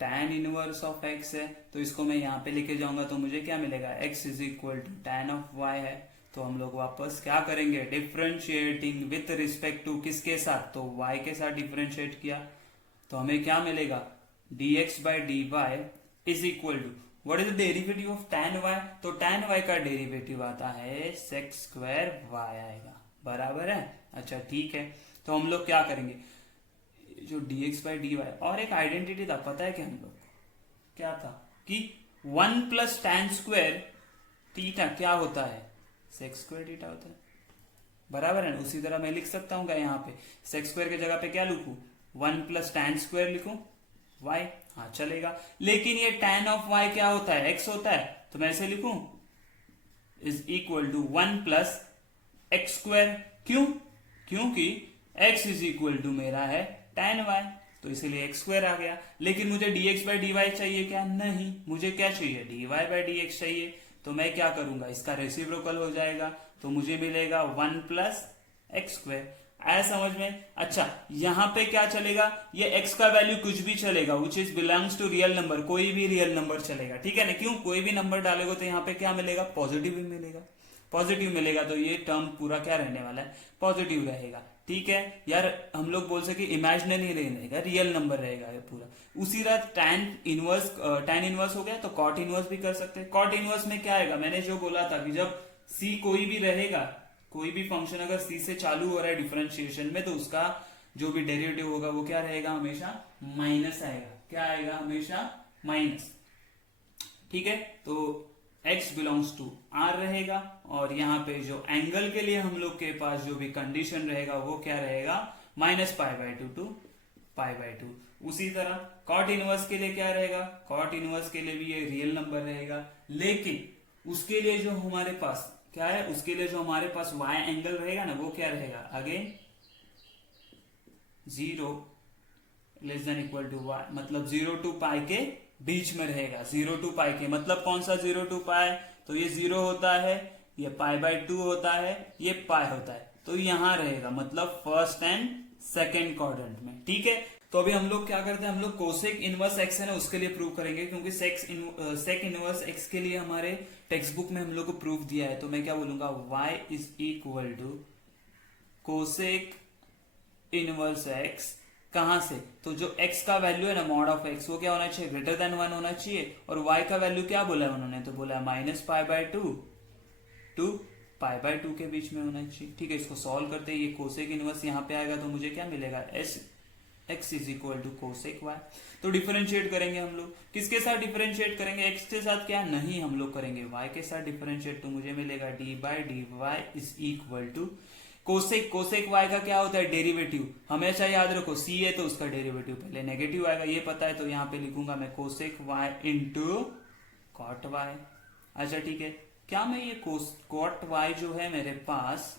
tan inverse of x है, तो इसको मैं यहाँ पे लेके जाऊंगा तो मुझे क्या मिलेगा, x is equal to tan of y है। तो हम लोग वापस क्या करेंगे, डिफरेंशिएटिंग विथ रिस्पेक्ट टू किसके साथ, तो y के साथ डिफरेंशिएट किया तो हमें क्या मिलेगा, dx by d y is equal to what is the derivative of tan y, तो tan y का डेरिवेटिव आता है sec स्क्वायर y आएगा, बराबर है। अच्छा ठीक है, तो हम लोग क्या करेंगे, जो dx बाई डी वाई, और एक आइडेंटिटी था, पता है क्या हम लोग, क्या था कि 1 प्लस टैन स्क्वायर थीटा क्या होता है, सेक्स स्क्वायर थीटा होता है, बराबर है ना। उसी तरह मैं लिख सकता हूँ क्या, यहाँ पे सेक्स स्क्वायर की जगह पे क्या लिखूं, 1 प्लस टैन स्क्वायर लिखूं y, हाँ चलेगा। लेकिन ये tan ऑफ y क्या होता है, x होता है, तो मैं ऐसे लिखूं is equal to 1 plus x square. क्यों, क्योंकि x इज इक्वल टू मेरा है tan y, तो इसीलिए x स्क्वायर आ गया। लेकिन मुझे dx बाई डी वाई चाहिए क्या, नहीं, मुझे क्या चाहिए, dy बाई डी एक्स चाहिए। तो मैं क्या करूंगा, इसका रेसिप्रोकल हो जाएगा, तो मुझे मिलेगा 1 प्लस एक्स स्क्वायर। आया समझ में? अच्छा, यहां पे क्या चलेगा, ये x का वैल्यू कुछ भी चलेगा, which is belongs to real number, कोई भी रियल नंबर चलेगा, ठीक है ना। क्यों, कोई भी नंबर डालेगा तो यहाँ पे क्या मिलेगा, पॉजिटिव भी मिलेगा, पॉजिटिव मिलेगा, तो ये टर्म पूरा क्या रहने वाला है, पॉजिटिव रहेगा। ठीक है यार, हम लोग बोल सके इमेजिनरी नहीं रहेगा, रियल नंबर रहेगा ये पूरा। उसी तरह tan इनवर्स हो गया, तो कॉट इनवर्स भी कर सकते हैं। कॉट इनवर्स में क्या आएगा, मैंने जो बोला था कि जब c कोई भी रहेगा, कोई भी फंक्शन अगर c से चालू हो रहा है डिफरेंशिएशन में, तो उसका जो भी डेरिवेटिव होगा वो क्या रहेगा, हमेशा माइनस आएगा। क्या आएगा, हमेशा माइनस। ठीक है, तो x बिलोंग्स टू r रहेगा, और यहाँ पे जो एंगल के लिए हम लोग के पास जो भी कंडीशन रहेगा वो क्या रहेगा, -π/2 टू π/2। उसी तरह कॉट इनवर्स के लिए क्या रहेगा, कॉट इनवर्स के लिए भी ये रियल नंबर रहेगा, लेकिन उसके लिए जो हमारे पास क्या है, उसके लिए जो हमारे पास y एंगल रहेगा ना, वो क्या रहेगा, again 0 less than equal to y, मतलब 0 टू पाई के बीच में रहेगा। 0 टू पाई के मतलब कौन सा 0 टू पाई, तो ये 0 होता है, ये π/2 होता है, ये पाई होता है, तो यहां रहेगा, मतलब फर्स्ट एंड सेकेंड क्वाड्रेंट में। ठीक है, तो अभी हम लोग क्या करते हैं, हम लोग कोसेक इनवर्स एक्स है ना उसके लिए प्रूव करेंगे, क्योंकि सेक इनवर्स एक्स के लिए हमारे टेक्स्ट बुक में हम लोग को प्रूफ दिया है। तो मैं क्या बोलूंगा, y is equal to cosec inverse x, कहां से, तो जो x का वैल्यू है ना, मॉड ऑफ x, वो क्या होना चाहिए, ग्रेटर देन 1 होना चाहिए, और y का वैल्यू क्या बोला है उन्होंने, तो बोला -π/2 टू π/2 के बीच में होना चाहिए। ठीक है, इसको सॉल्व करते हैं, ये कोसेक इनवर्स यहाँ पे आएगा, तो मुझे क्या मिलेगा, x is equal to cosec y। तो डिफरेंशिएट करेंगे हम लोग, किसके साथ डिफरेंशिएट करेंगे, x के साथ क्या, नहीं, हम लोग करेंगे y के साथ डिफरेंशिएट, तो मुझे मिलेगा d by d y is equal to cosec, cosec y का क्या होता है, डेरिवेटिव। हमेशा याद रखो, c है तो उसका डेरिवेटिव पहले नेगेटिव आएगा, ये पता है, तो यहाँ पे लिखूंगा मैं cosec y into cot y। अच्छा ठीक है, क्या मैं ये कॉट y जो है मेरे पास,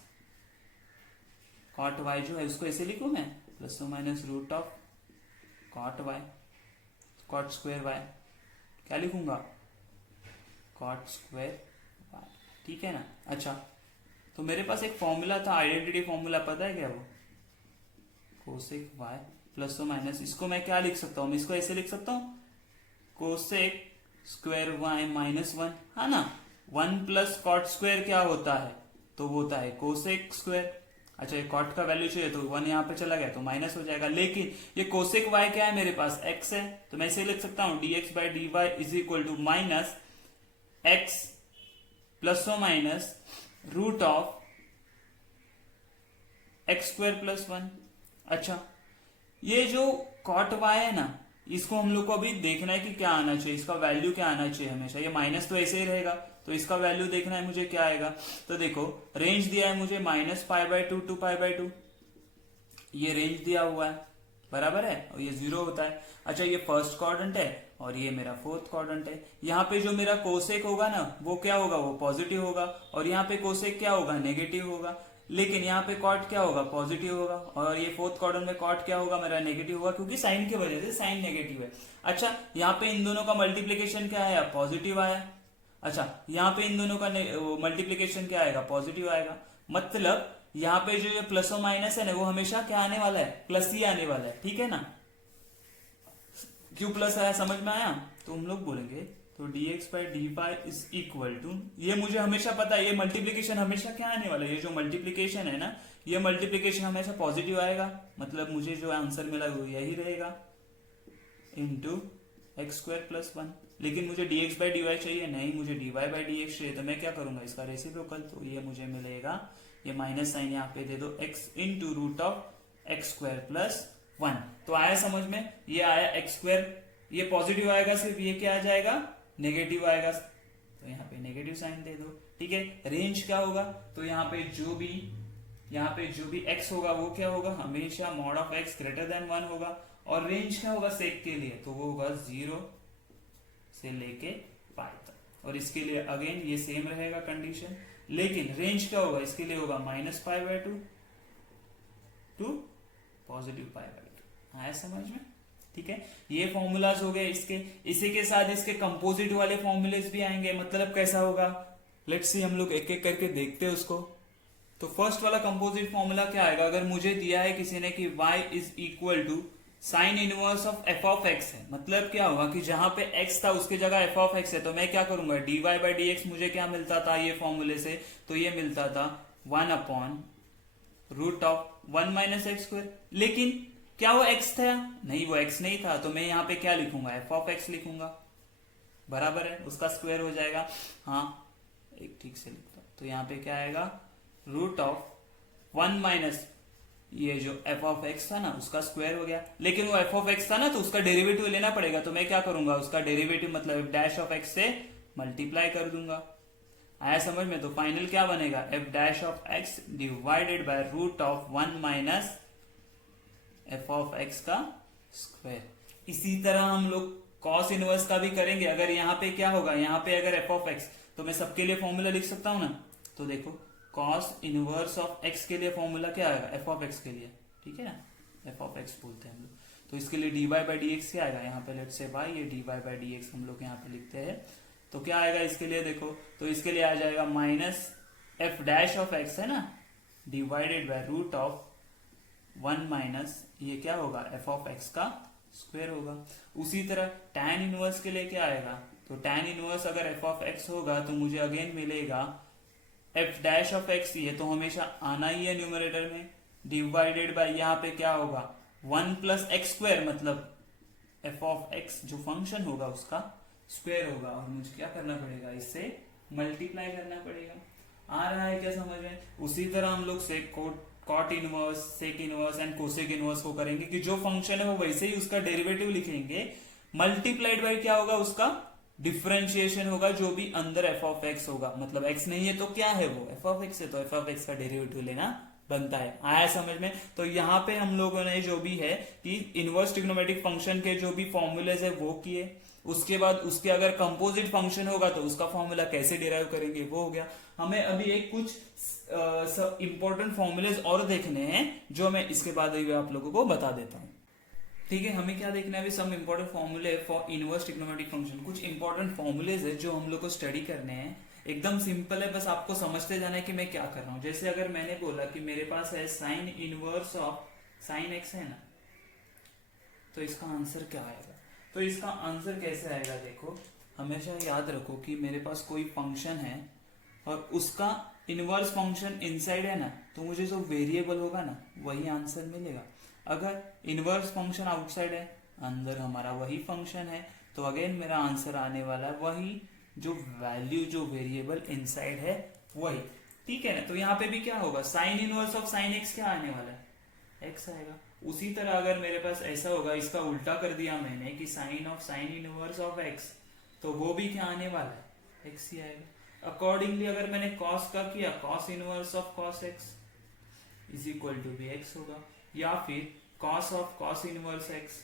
कॉट y जो है उसको ऐसे लिखूं मैं, plus minus root of cot y, cot square y, क्या लिखूंगा, कॉट स्क्वायर y। ठीक है ना। अच्छा, तो मेरे पास एक फॉर्मूला था, आइडेंटिटी फॉर्मूला, पता है क्या वो, कोसेक वाई प्लस और माइनस, इसको मैं क्या लिख सकता हूँ, मैं इसको ऐसे लिख सकता हूँ cosec square y minus one, है ना। 1 प्लस कॉट स्क्वायर क्या होता है, तो वो होता है कोसेक स्क्वायर। अच्छा, ये कॉट का वैल्यू चाहिए तो 1 यहाँ पे चला गया तो माइनस हो जाएगा, लेकिन ये कोसेक वाई क्या है मेरे पास, x है, तो मैं इसे लिख सकता हूँ dx by d y is equal to minus x plus और minus root of x square plus one. अच्छा, ये जो कॉट वाई है ना, इसको हम लोग को अभी देखना है कि क्या आना चाहिए, इसका वैल्यू क्या आना चाहिए हमेशा। ये माइनस तो ऐसे ही रहेगा, तो इसका वैल्यू देखना है मुझे क्या आएगा। तो देखो रेंज दिया है मुझे minus pi by two to pi by two, ये रेंज दिया हुआ है, बराबर है, और ये 0 होता है। अच्छा, ये फर्स्ट क्वाड्रेंट है और ये मेरा फोर्थ क्वाड्रेंट है। यहाँ पे जो मेरा कोसेक होगा ना वो क्या होगा, वो पॉजिटिव होगा, और यहाँ पे कोसेक क्या होगा, नेगेटिव होगा। लेकिन यहाँ पे कॉट क्या होगा, पॉजिटिव होगा, और ये फोर्थ क्वाड्रेंट में कॉट क्या होगा, मेरा नेगेटिव होगा, क्योंकि साइन की वजह से साइन नेगेटिव है। अच्छा, यहाँ पे इन दोनों का मल्टीप्लीकेशन क्या आया, पॉजिटिव आया। अच्छा, यहाँ पे इन दोनों का मल्टीप्लीकेशन क्या आएगा, पॉजिटिव आएगा। मतलब यहाँ पे जो ये प्लस और माइनस है ना, वो हमेशा क्या आने वाला है, प्लस ही आने वाला है, ठीक है ना। क्यों प्लस आया, समझ में आया। तो हम लोग बोलेंगे तो dx by d y is equal to, ये मुझे हमेशा पता है, ये मल्टीप्लीकेशन हमेशा क्या आने वाला है, ये जो मल्टीप्लीकेशन है ना, ये मल्टीप्लीकेशन हमेशा पॉजिटिव आएगा। मतलब मुझे जो आंसर मिला वो यही रहेगा, into x square plus one. लेकिन मुझे dx बाई डी वाई चाहिए नहीं, मुझे dy बाई डी एक्स चाहिए, तो मैं क्या करूंगा, इसका रेसिप्रोकल, तो ये मुझे मिलेगा, ये माइनस साइन यहाँ पे दे दो, x into root of x square plus one. तो आया समझ में, ये आया एक्स स्क्वायर, ये पॉजिटिव आएगा सिर्फ, ये क्या आ जाएगा, नेगेटिव आएगा, तो यहाँ पे नेगेटिव साइन दे दो, ठीक है। रेंज क्या होगा, तो यहाँ पे जो भी x होगा वो क्या होगा, हमेशा mod of x greater than 1 होगा। और रेंज क्या होगा सेक के लिए, तो वो होगा 0 से लेके पाई तक, और इसके लिए अगेन ये सेम रहेगा कंडीशन। लेकिन रेंज क्या होगा, इसके लिए होगा minus pi by two to positive pi by two. आया समझ में, ठीक है। ये फॉर्मूलाज हो गए इसके, इसी के साथ इसके कंपोजिट वाले फॉर्मूलेस भी आएंगे। मतलब कैसा होगा, लेट्स सी, हम लोग एक एक करके देखते हैं उसको। तो फर्स्ट वाला कंपोजिट फॉर्मूला क्या आएगा, अगर मुझे दिया है किसी ने कि y is equal to sine inverse of f of x है, मतलब क्या होगा कि जहां पे x था उसकी जगह एफ ऑफ एक्स है, तो मैं क्या करूंगा, dy बाई डी एक्स मुझे क्या मिलता था ये फॉर्मूले से, तो ये मिलता था 1 upon root of 1 minus x square. लेकिन क्या वो x था, नहीं वो x नहीं था, तो मैं यहाँ पे क्या लिखूंगा, एफ ऑफ एक्स लिखूंगा, बराबर है, उसका स्क्वायर हो जाएगा। हाँ, एक ठीक से लिखता, तो यहाँ पे क्या आएगा, रूट ऑफ 1 माइनस ये जो एफ ऑफ एक्स था ना उसका स्क्वायर हो गया। लेकिन वो एफ ऑफ एक्स था ना, तो उसका डेरिवेटिव लेना पड़ेगा, तो मैं क्या करूंगा, उसका डेरिवेटिव मतलब एफ डैश ऑफ एक्स से मल्टीप्लाई कर दूंगा। आया समझ में, तो फाइनल क्या बनेगा, f dash of x divided by root of 1 minus f of x का स्क्वायर। इसी तरह हम लोग कॉस इनवर्स का भी करेंगे। अगर यहाँ पे क्या होगा, यहाँ पे अगर एफ ऑफ एक्स, तो मैं सबके लिए फॉर्मूला लिख सकता हूँ ना, तो देखो कॉस इनवर्स ऑफ एक्स के लिए फॉर्मूला क्या आएगा, एफ ऑफ एक्स के लिए, ठीक है ना, एफ ऑफ एक्स बोलते हैं हम लोग। तो इसके लिए d Y by D x क्या आएगा, यहाँ पे let's say by d y Y by D एक्स हम लोग यहाँ पे लिखते हैं, तो क्या आएगा इसके लिए, देखो तो इसके लिए आ जाएगा minus f dash of x है ना, divided by root of 1 minus ये क्या होगा, एफ ऑफ एक्स का स्क्वायर होगा। उसी तरह tan इनवर्स के लिए क्या आएगा, तो tan इनवर्स अगर एफ ऑफ एक्स होगा तो मुझे अगेन मिलेगा एफ डैश ऑफ एक्स, ये तो हमेशा आना ही है न्यूमरेटर में, डिवाइडेड बाय यहाँ पे क्या होगा 1 प्लस एक्स स्क्वायर, मतलब एफ ऑफ एक्स जो फंक्शन होगा उसका स्क्वायर होगा, और मुझे क्या करना पड़ेगा, इससे मल्टीप्लाई करना पड़ेगा। आ रहा है क्या समझ में। उसी तरह हम लोग sec cot inverse, sec inverse and cosec inverse को करेंगे कि जो फंक्शन है वो वैसे ही उसका डेरिवेटिव लिखेंगे, मल्टीप्लाइड बाय क्या होगा, उसका डिफरेंशिएशन होगा, जो भी अंदर एफ ऑफ एक्स होगा, मतलब एक्स नहीं है तो क्या है वो एफ ऑफ एक्स है, तो एफ ऑफ एक्स का डेरिवेटिव लेना बनता है। आया समझ में। तो यहाँ पे हम लोगों ने जो भी है कि इनवर्स ट्रिग्नोमेट्रिक फंक्शन के जो भी फॉर्मूलेज है वो किए, उसके बाद उसके अगर कंपोजिट फंक्शन होगा तो उसका फॉर्मूला कैसे डिराइव करेंगे वो हो गया। हमें अभी एक कुछ सब इंपॉर्टेंट फॉर्मूलेज और देखने हैं जो मैं इसके बाद अभी आप लोगों को बता देता हूँ, ठीक है। हमें क्या देखना है अभी, सम इंपॉर्टेंट फॉर्मूले फॉर इनवर्स ट्रिग्नोमेट्रिक फंक्शन। कुछ इंपॉर्टेंट फॉर्मूलेज है जो हम लोग को स्टडी करने हैं, एकदम सिंपल है, बस आपको समझते जाना है कि मैं क्या कर रहा हूँ। जैसे अगर मैंने बोला कि मेरे पास है sign inverse of sine x है ना, तो इसका आंसर क्या आएगा? तो इसका आंसर कैसे आएगा? देखो, हमेशा याद रखो कि मेरे पास कोई फंक्शन है और उसका इनवर्स फंक्शन इनसाइड है ना, तो मुझे जो वेरिएबल होगा ना वही आंसर मिलेगा। अगर इनवर्स फंक्शन आउटसाइड है, अंदर हमारा वही फंक्शन है, तो अगेन मेरा आंसर आने वाला है वही, जो वैल्यू जो वेरिएबल इनसाइड है वही। ठीक है ना? तो यहाँ पे भी क्या होगा, sign inverse of sine x क्या आने वाला है? एक्स आएगा। उसी तरह अगर मेरे पास ऐसा होगा, इसका उल्टा कर दिया मैंने कि sine of sine inverse of x, तो वो भी क्या आने वाला है? एक्स ही आएगा। अकॉर्डिंगली अगर मैंने कॉस का किया, cos inverse of cos x is equal to भी एक्स होगा, या फिर cos of cos inverse x,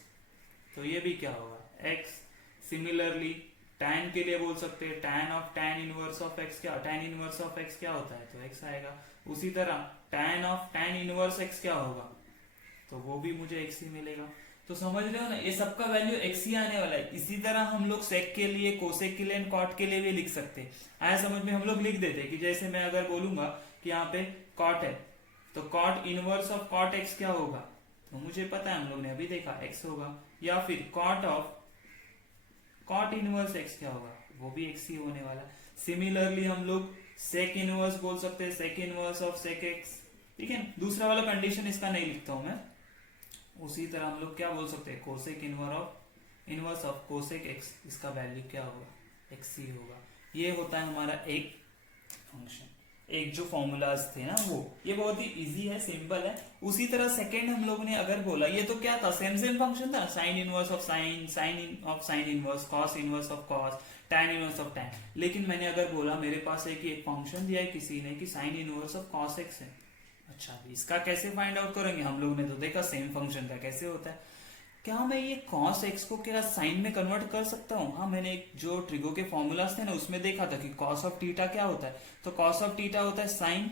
तो ये भी क्या होगा? एक्स। सिमिलरली tan के लिए बोल सकते हैं, tan of tan inverse of x क्या, tan इनवर्स ऑफ x क्या होता है? तो x आएगा। उसी तरह tan of tan inverse x क्या होगा? तो वो भी मुझे x ही मिलेगा। तो समझ रहे हो ना, ये सबका वैल्यू x ही आने वाला है। इसी तरह हम लोग सेक के लिए, कोसेक के लिए एंड कॉट के लिए भी लिख सकते हैं। आया समझ में? हम लोग लिख देते कि जैसे मैं अगर बोलूंगा कि यहाँ पे कॉट है, तो cot inverse of cot x क्या होगा? तो मुझे पता है, हम लोग ने अभी देखा, x होगा। या फिर cot of cot inverse x क्या होगा? वो भी एक्स ही होने वाला। सिमिलरली हम लोग सेक इनवर्स बोल सकते हैं, sec inverse of sec x. ठीक है, दूसरा वाला कंडीशन इसका नहीं लिखता हूं मैं। उसी तरह हम लोग क्या बोल सकते हैं, cosec inverse of cosec x, इसका वैल्यू क्या होगा? एक्स ही होगा। ये होता है हमारा एक फंक्शन, एक जो फॉर्मूलाज थे ना वो। ये बहुत ही इजी है, सिंपल है। उसी तरह सेकेंड हम लोग ने अगर बोला, ये तो क्या था, सेम फंक्शन था, sign inverse of sign, sine inverse, cos inverse of cos, tan inverse of tan. लेकिन मैंने अगर बोला, मेरे पास एक फंक्शन दिया है किसी ने कि sign inverse of cos x है। अच्छा, इसका कैसे फाइंड आउट करेंगे? हम लोग ने तो देखा सेम फंक्शन का कैसे होता है। क्या मैं ये cos x को क्या साइन में कन्वर्ट कर सकता हूँ? हाँ, मैंने एक जो ट्रिगो के फॉर्मूलाज थे ना, उसमें देखा था कि cos ऑफ थीटा क्या होता है। तो cos ऑफ थीटा होता है sine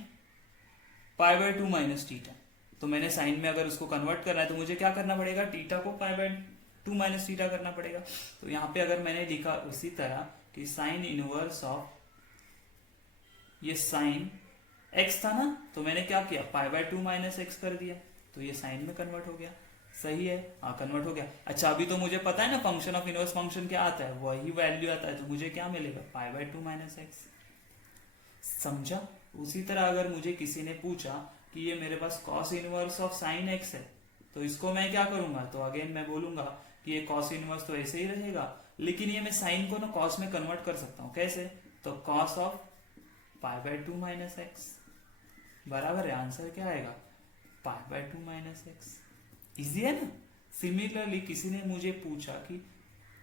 pi by 2 minus theta. तो मैंने साइन में अगर उसको कन्वर्ट करना है तो मुझे क्या करना पड़ेगा? थीटा को पाई बाय 2 माइनस थीटा करना पड़ेगा। तो यहाँ पे अगर मैंने लिखा उसी तरह कि साइन इनवर्स ऑफ, ये साइन x था ना, तो मैंने क्या किया, पाई बाय 2 माइनस एक्स कर दिया, तो ये साइन में कन्वर्ट हो गया। सही है, हाँ कन्वर्ट हो गया। अच्छा, अभी तो मुझे पता है ना फंक्शन ऑफ इनवर्स फंक्शन क्या आता है, वही वैल्यू आता है, तो मुझे क्या मिलेगा? पाई बाय 2 माइनस एक्स। समझा? उसी तरह अगर मुझे किसी ने पूछा कि ये मेरे पास cos inverse of sine x है, तो इसको मैं क्या करूंगा? तो अगेन मैं बोलूंगा कि ये कॉस इनवर्स तो ऐसे ही रहेगा, लेकिन ये मैं साइन को ना कॉस में कन्वर्ट कर सकता हूँ। कैसे? तो cos of pi by 2 minus x बराबर है, आंसर क्या आएगा? पाई बाय 2 माइनस एक्स। इजी है ना? सिमिलरली किसी ने मुझे पूछा कि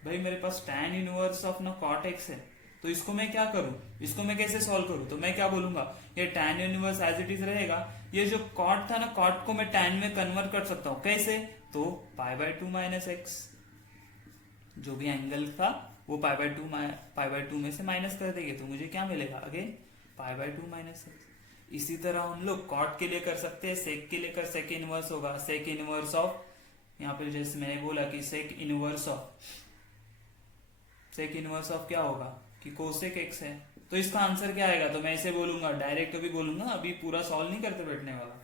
भाई मेरे पास tan इनवर्स ऑफ ना cot x है, तो इसको मैं क्या करूं, इसको मैं कैसे सॉल्व करूं? तो मैं क्या बोलूंगा, ये tan inverse as it is रहेगा, ये जो cot था ना, cot को मैं tan में कन्वर्ट कर सकता हूं। कैसे? तो पाई बाय 2 माइनस एक्स, जो भी एंगल था वो पाई बाय 2 में से माइनस कर देंगे, तो मुझे क्या मिलेगा? Again pi by 2 minus x. इसी तरह हम लोग कॉट के लिए कर सकते हैं, सेक के लिए कर, सेक इनवर्स होगा, सेक इनवर्स ऑफ, यहाँ पे जैसे मैंने बोला कि सेक इनवर्स ऑफ क्या होगा कि कोसेक एक्स है, तो इसका आंसर क्या आएगा? तो मैं ऐसे बोलूंगा, डायरेक्ट अभी बोलूंगा, अभी पूरा सॉल्व नहीं करते बैठने वाला।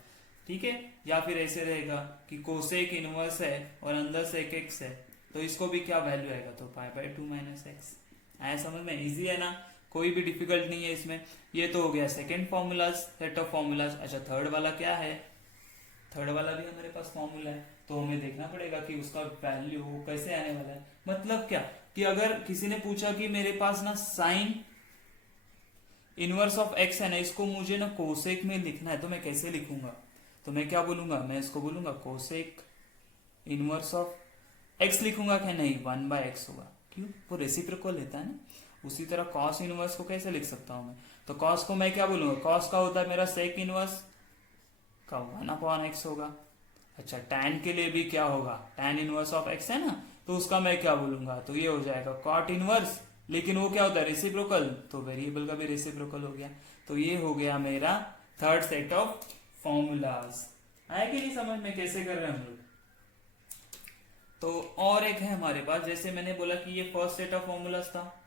ठीक है? या फिर ऐसे रहेगा कि कोसेक इनवर्स है और अंदर सेक एक्स है, तो इसको भी क्या वैल्यू आएगा? तो पाई बाय 2 माइनस एक्स। आया समझ में? इजी है ना, कोई भी डिफिकल्ट नहीं है इसमें। ये तो हो गया second formulas, set of formulas. अच्छा, थर्ड वाला क्या है? थर्ड वाला भी हमारे पास फॉर्मूला है, तो हमें देखना पड़ेगा कि उसका वैल्यू कैसे आने वाला है। मतलब क्या कि अगर किसी ने पूछा कि मेरे पास ना साइन इनवर्स ऑफ एक्स है ना, इसको मुझे ना कोसेक में लिखना है, तो मैं कैसे लिखूंगा? तो मैं क्या बोलूंगा? मैं इसको बोलूंगा कोसेक इनवर्स ऑफ एक्स लिखूंगा क्या? नहीं, 1 बाय एक्स होगा। क्यों? वो रेसिप्रोकल लेता है ना। उसी तरह कॉस इनवर्स को कैसे लिख सकता हूं मैं? तो कॉस को मैं क्या बोलूंगा? कॉस का होता है मेरा सेक इनवर्स का 1 अपॉन एक्स होगा। अच्छा, टैन के लिए भी क्या होगा? टैन इनवर्स ऑफ एक्स है ना, तो उसका मैं क्या बोलूंगा? तो ये हो जाएगा कॉट इनवर्स, लेकिन वो क्या होता है? रेसिप्रोकल, तो वेरिएबल का भी रेसिप्रोकल हो गया। तो ये हो गया मेरा थर्ड सेट ऑफ फॉर्मूलाज। आया कि नहीं समझ में कैसे कर रहे हैं हम लोग? तो और एक है हमारे पास, जैसे मैंने बोला कि ये फर्स्ट सेट ऑफ फॉर्मूलाज था,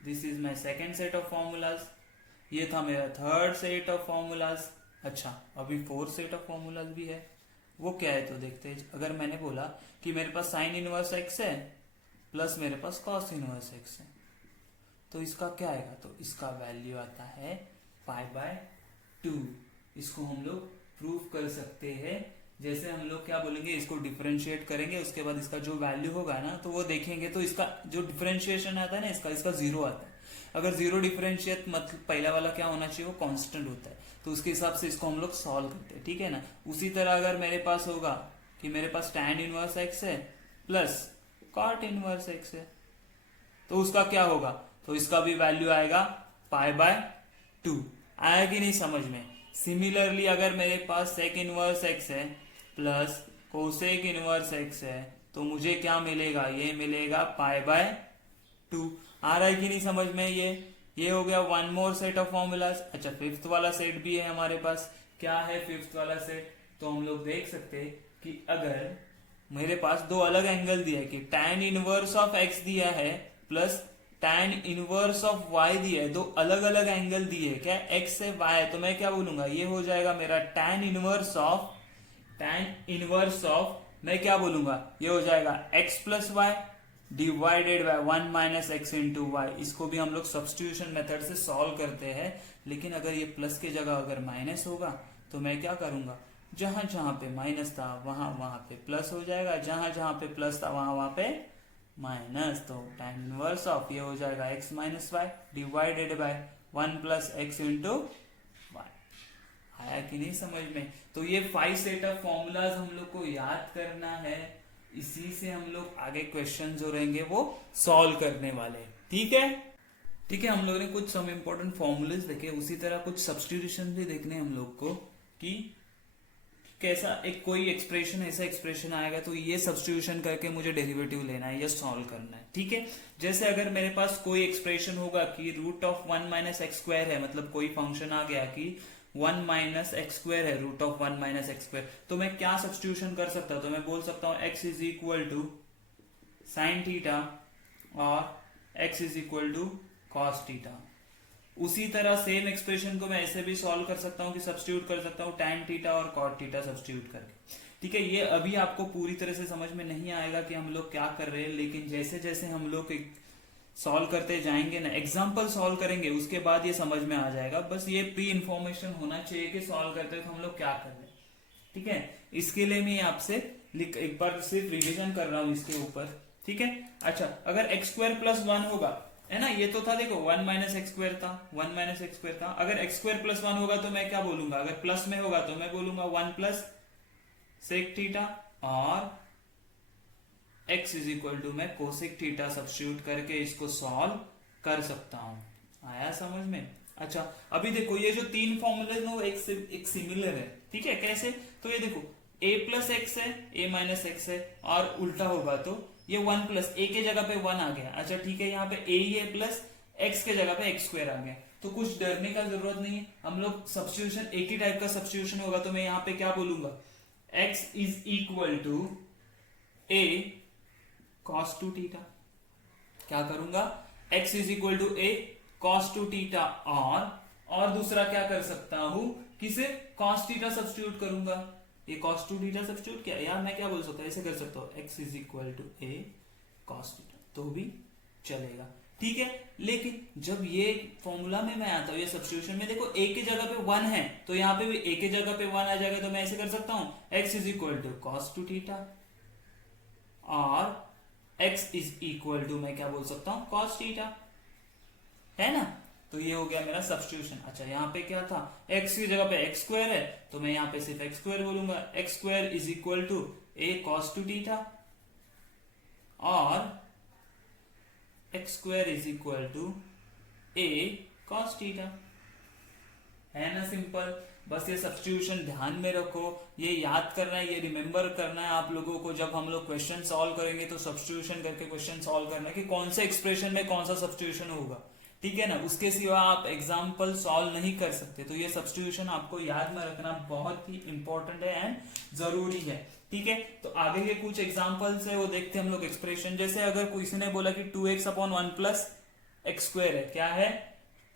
this is my second set of formulas, ये था मेरा थर्ड सेट ऑफ फॉर्मूलाज। अच्छा, अभी फोर्थ सेट ऑफ फॉर्मूलाज भी है, वो क्या है तो देखते हैं। अगर मैंने बोला कि मेरे पास साइन इनवर्स एक्स है प्लस मेरे पास कॉस इनवर्स एक्स है, तो इसका क्या आएगा, तो इसका वैल्यू आता है π/2। इसको हम लोग प्रूफ कर सकते हैं। जैसे हम लोग क्या बोलेंगे, इसको डिफरेंशिएट करेंगे, उसके बाद इसका जो वैल्यू होगा ना तो वो देखेंगे, तो इसका जो डिफरेंशिएशन आता है ना इसका जीरो आता है। अगर जीरो डिफरेंशिएट मतलब पहला वाला क्या होना चाहिए, वो कांस्टेंट होता है, तो उसके हिसाब से इसको हम लोग सॉल्व करते हैं, ठीक है ना। उसी तरह अगर मेरे पास होगा कि मेरे पास tan इनवर्स एक्स है प्लस cot इनवर्स एक्स है, तो उसका क्या होगा, तो इसका भी वैल्यू आएगा π/2। आया कि नहीं समझ में। सिमिलरली अगर मेरे पास sec इनवर्स एक्स है प्लस कोसेक इनवर्स एक्स है, तो मुझे क्या मिलेगा, ये मिलेगा π/2। आ रहा है कि नहीं समझ में। ये हो गया one more set of formulas. अच्छा, फिफ्थ वाला सेट भी है हमारे पास। क्या है फिफ्थ वाला सेट, तो हम लोग देख सकते हैं कि अगर मेरे पास दो अलग एंगल दिया है कि tan इनवर्स ऑफ x दिया है plus tan inverse of y दिया है, दो अलग अलग एंगल दिए क्या x से y, तो मैं क्या बोलूंगा, ये हो जाएगा मेरा tan इनवर्स ऑफ मैं क्या बोलूंगा, ये हो जाएगा x plus y divided by 1 minus x into y. इसको भी हम लोग सब्स्टिट्यूशन मेथड से सॉल्व करते हैं, लेकिन अगर ये प्लस की जगह अगर माइनस होगा तो मैं क्या करूंगा, जहां जहां पे माइनस था वहां वहां पे प्लस हो जाएगा, जहां जहां पे प्लस था वहां वहां पे माइनस। तो tan इनवर्स ऑफ ये हो जाएगा x minus y divided by 1 plus x into y. आया कि नहीं समझ में। तो ये 5 सेट ऑफ फॉर्मूलाज हम लोग को याद करना है, इसी से हम लोग आगे क्वेश्चन जो रहेंगे वो सॉल्व करने वाले हैं, ठीक है। ठीक है, हम लोगों ने कुछ सम इंपॉर्टेंट फॉर्मूलेज देखे, उसी तरह कुछ सब्स्टिट्यूशन भी देखने हम लोग को कि कैसा एक कोई एक्सप्रेशन ऐसा एक्सप्रेशन आएगा तो ये सब्स्टिट्यूशन करके मुझे डेरिवेटिव लेना है या सॉल्व करना है, ठीक है। जैसे अगर मेरे पास कोई एक्सप्रेशन होगा कि root of 1 minus x square है, मतलब कोई फंक्शन आ गया कि 1 माइनस एक्स स्क्वायर है, root of 1 minus x square, तो मैं क्या सब्स्टिट्यूशन कर सकता हूं, तो मैं बोल सकता हूं x is equal to sine theta और x is equal to cos theta. उसी तरह सेम एक्सप्रेशन को मैं ऐसे भी सॉल्व कर सकता हूं कि सब्स्टिट्यूट कर सकता हूं tan थीटा और cot थीटा सब्स्टिट्यूट करके, ठीक है। ये अभी आपको पूरी तरह से समझ में नहीं आएगा कि हम लोग क्या कर रहे हैं, लेकिन जैसे जैसे हम लोग सॉल्व करते जाएंगे ना, एग्जाम्पल सॉल्व करेंगे, उसके बाद ये समझ में आ जाएगा। बस ये प्री इंफॉर्मेशन होना चाहिए कि सॉल्व करते हैं तो हम लोग क्या कर रहे हैं, ठीक है। इसके लिए मैं आपसे एक बार सिर्फ रिविजन कर रहा हूं इसके ऊपर, ठीक है। अच्छा, अगर एक्स स्क्वायर प्लस 1 होगा, है ना, ये तो था देखो 1 माइनस एक्स स्क्वायर था, 1 माइनस एक्स स्क्वायर था। अगर एक्स स्क्वायर प्लस 1 होगा तो मैं क्या बोलूंगा, अगर प्लस में होगा तो मैं बोलूंगा 1 प्लस सेक थीटा और x इज इक्वल टू मैं कोसेक थीटा सब्स्टिट्यूट करके इसको सॉल्व कर सकता हूं। आया समझ में। अच्छा, अभी देखो ये जो तीन फॉर्मूले ना वो एक सिमिलर है, ठीक है। कैसे, तो ये देखो a प्लस एक्स है, a माइनस एक्स है, और उल्टा होगा तो ये 1 प्लस a के जगह पे 1 आ गया। अच्छा ठीक है, यहाँ पे a ही है प्लस x के जगह पे एक्स स्क्वायर आ गया, तो कुछ डरने का जरूरत नहीं है। हम लोग सब्स्टिट्यूशन एक ही टाइप का सब्स्टिट्यूशन होगा, तो मैं यहाँ पे क्या बोलूंगा, x is equal to a cos 2 theta. क्या करूंगा, x is equal to a cos 2 theta, और दूसरा क्या कर सकता हूं, किसे cos थीटा सब्स्टिट्यूट करूंगा। ये cos 2 थीटा सब्स्टिट्यूट क्या यार, मैं क्या बोल सकता हूं, ऐसे कर सकता हूं x is equal to a cos theta, तो भी चलेगा, ठीक है। लेकिन जब ये फॉर्मूला में मैं आता हूं, ये सब्स्टिट्यूशन में देखो a की जगह पे 1 है, तो यहाँ पे भी a की जगह पे 1 आ जाएगा, तो मैं ऐसे कर सकता हूं x is equal to cos 2 theta और x इज इक्वल टू मैं क्या बोल सकता हूं cos थीटा, है ना। तो ये हो गया मेरा सब्स्टिट्यूशन। अच्छा, यहाँ पे क्या था, x की जगह पे x स्क्वायर है, तो मैं यहाँ पे सिर्फ x स्क्वायर बोलूंगा, x square is equal to a cos 2 theta और x square is equal to a cos theta, है ना, सिंपल। बस ये सब्स्टिट्यूशन ध्यान में रखो, ये याद करना है, ये रिमेंबर करना है आप लोगों को। जब हम लोग क्वेश्चन सॉल्व करेंगे तो सब्स्टिट्यूशन करके क्वेश्चन सॉल्व करना है कि कौन से एक्सप्रेशन में कौन सा सब्स्टिट्यूशन होगा, ठीक है ना। उसके सिवा आप एग्जाम्पल सॉल्व नहीं कर सकते, तो ये सब्स्टिट्यूशन आपको याद में रखना बहुत ही इंपॉर्टेंट है एंड जरूरी है, ठीक है। तो आगे के कुछ एग्जाम्पल्स है वो देखते हैं हम लोग एक्सप्रेशन। जैसे अगर किसी ने बोला कि 2x upon 1 plus x square है, क्या है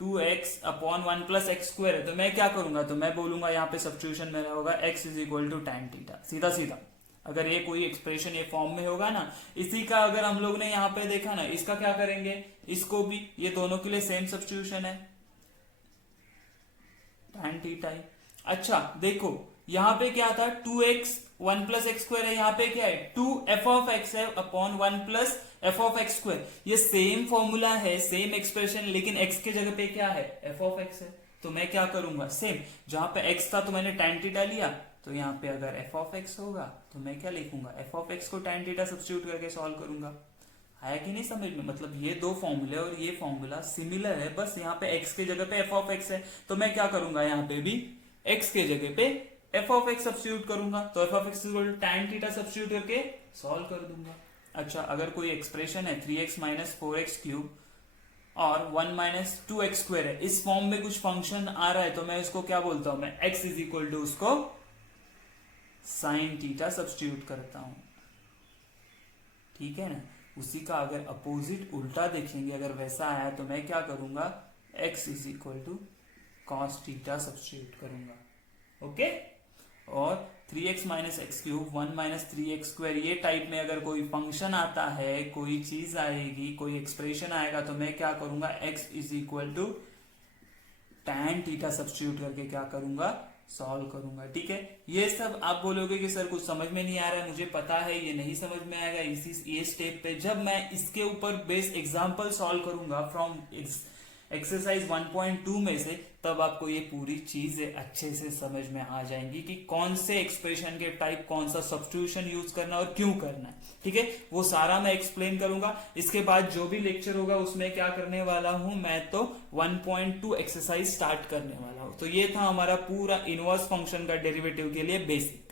2x upon 1 plus x square है, तो मैं क्या करूंगा, तो मैं बोलूंगा यहाँ पे सब्स्टिट्यूशन मेरा होगा x is equal to tan theta, सीधा सीधा। अगर ये कोई एक्सप्रेशन ये फॉर्म में होगा ना, इसी का अगर हम लोग ने यहाँ पे देखा ना, इसका क्या करेंगे, इसको भी, ये दोनों के लिए सेम सब्स्टिट्यूशन है, tan थीटा ही। अच्छा देखो यहाँ पे क्या था, 2x 1 प्लस एक्स स्क्वायर है, यहाँ पे क्या है 2 एफ ऑफ एक्स है upon 1 plus F of x square. ये सेम फॉर्मूला है, सेम एक्सप्रेशन, लेकिन x के जगह पे क्या है, एफ ऑफ एक्स है। तो मैं क्या करूंगा, सेम जहां पे x था तो मैंने tan थीटा लिया, तो यहाँ पे अगर एफ ऑफ एक्स होगा तो मैं क्या लिखूंगा, एफ ऑफ एक्स को tan थीटा सब्स्टिट्यूट करके सॉल्व करूंगा। आया कि नहीं समझ में, मतलब ये दो फॉर्मूले और ये फॉर्मूला सिमिलर है, बस यहाँ पे x के जगह पे एफ ऑफ एक्स है, तो मैं क्या करूंगा, यहाँ पे भी x के जगह पे एफ ऑफ एक्स सब्स्टिट्यूट करूंगा, तो F of x tan theta substitute करके सॉल्व कर दूंगा। अच्छा अगर कोई एक्सप्रेशन है 3x माइनस 4x क्यूब और 1 माइनस 2x स्क्वायर है, इस फॉर्म में कुछ फंक्शन आ रहा है, तो मैं इसको क्या बोलता हूं, मैं x इज इक्वल टू उसको साइन थीटा सब्स्टिट्यूट करता हूं, ठीक है ना। उसी का अगर अपोजिट उल्टा देखेंगे, अगर वैसा आया तो मैं क्या करूंगा, x is equal to cos theta substitute करूंगा, ओके। और 3x minus x cube 1 minus 3x square, ये टाइप में अगर कोई फंक्शन आता है, कोई चीज आएगी, कोई एक्सप्रेशन आएगा, तो मैं क्या करूंगा, x is equal to tan theta substitute करके क्या करूंगा, सॉल्व करूंगा, ठीक है। ये सब आप बोलोगे कि सर कुछ समझ में नहीं आ रहा है, मुझे पता है ये नहीं समझ में आएगा इसी ये स्टेप पे, जब मैं इसके ऊपर बेस एग्जांपल सॉल्व करूंगा फ्रॉम एक्सरसाइज 1.2 में से, तब आपको ये पूरी चीज अच्छे से समझ में आ जाएंगी कि कौन से एक्सप्रेशन के टाइप कौन सा सब्स्टिट्यूशन यूज करना और क्यों करना है, ठीक है। वो सारा मैं एक्सप्लेन करूंगा। इसके बाद जो भी लेक्चर होगा उसमें क्या करने वाला हूं मैं, तो 1.2 एक्सरसाइज स्टार्ट करने वाला हूं। तो ये था हमारा पूरा इनवर्स फंक्शन का डेरिवेटिव के लिए बेसिक।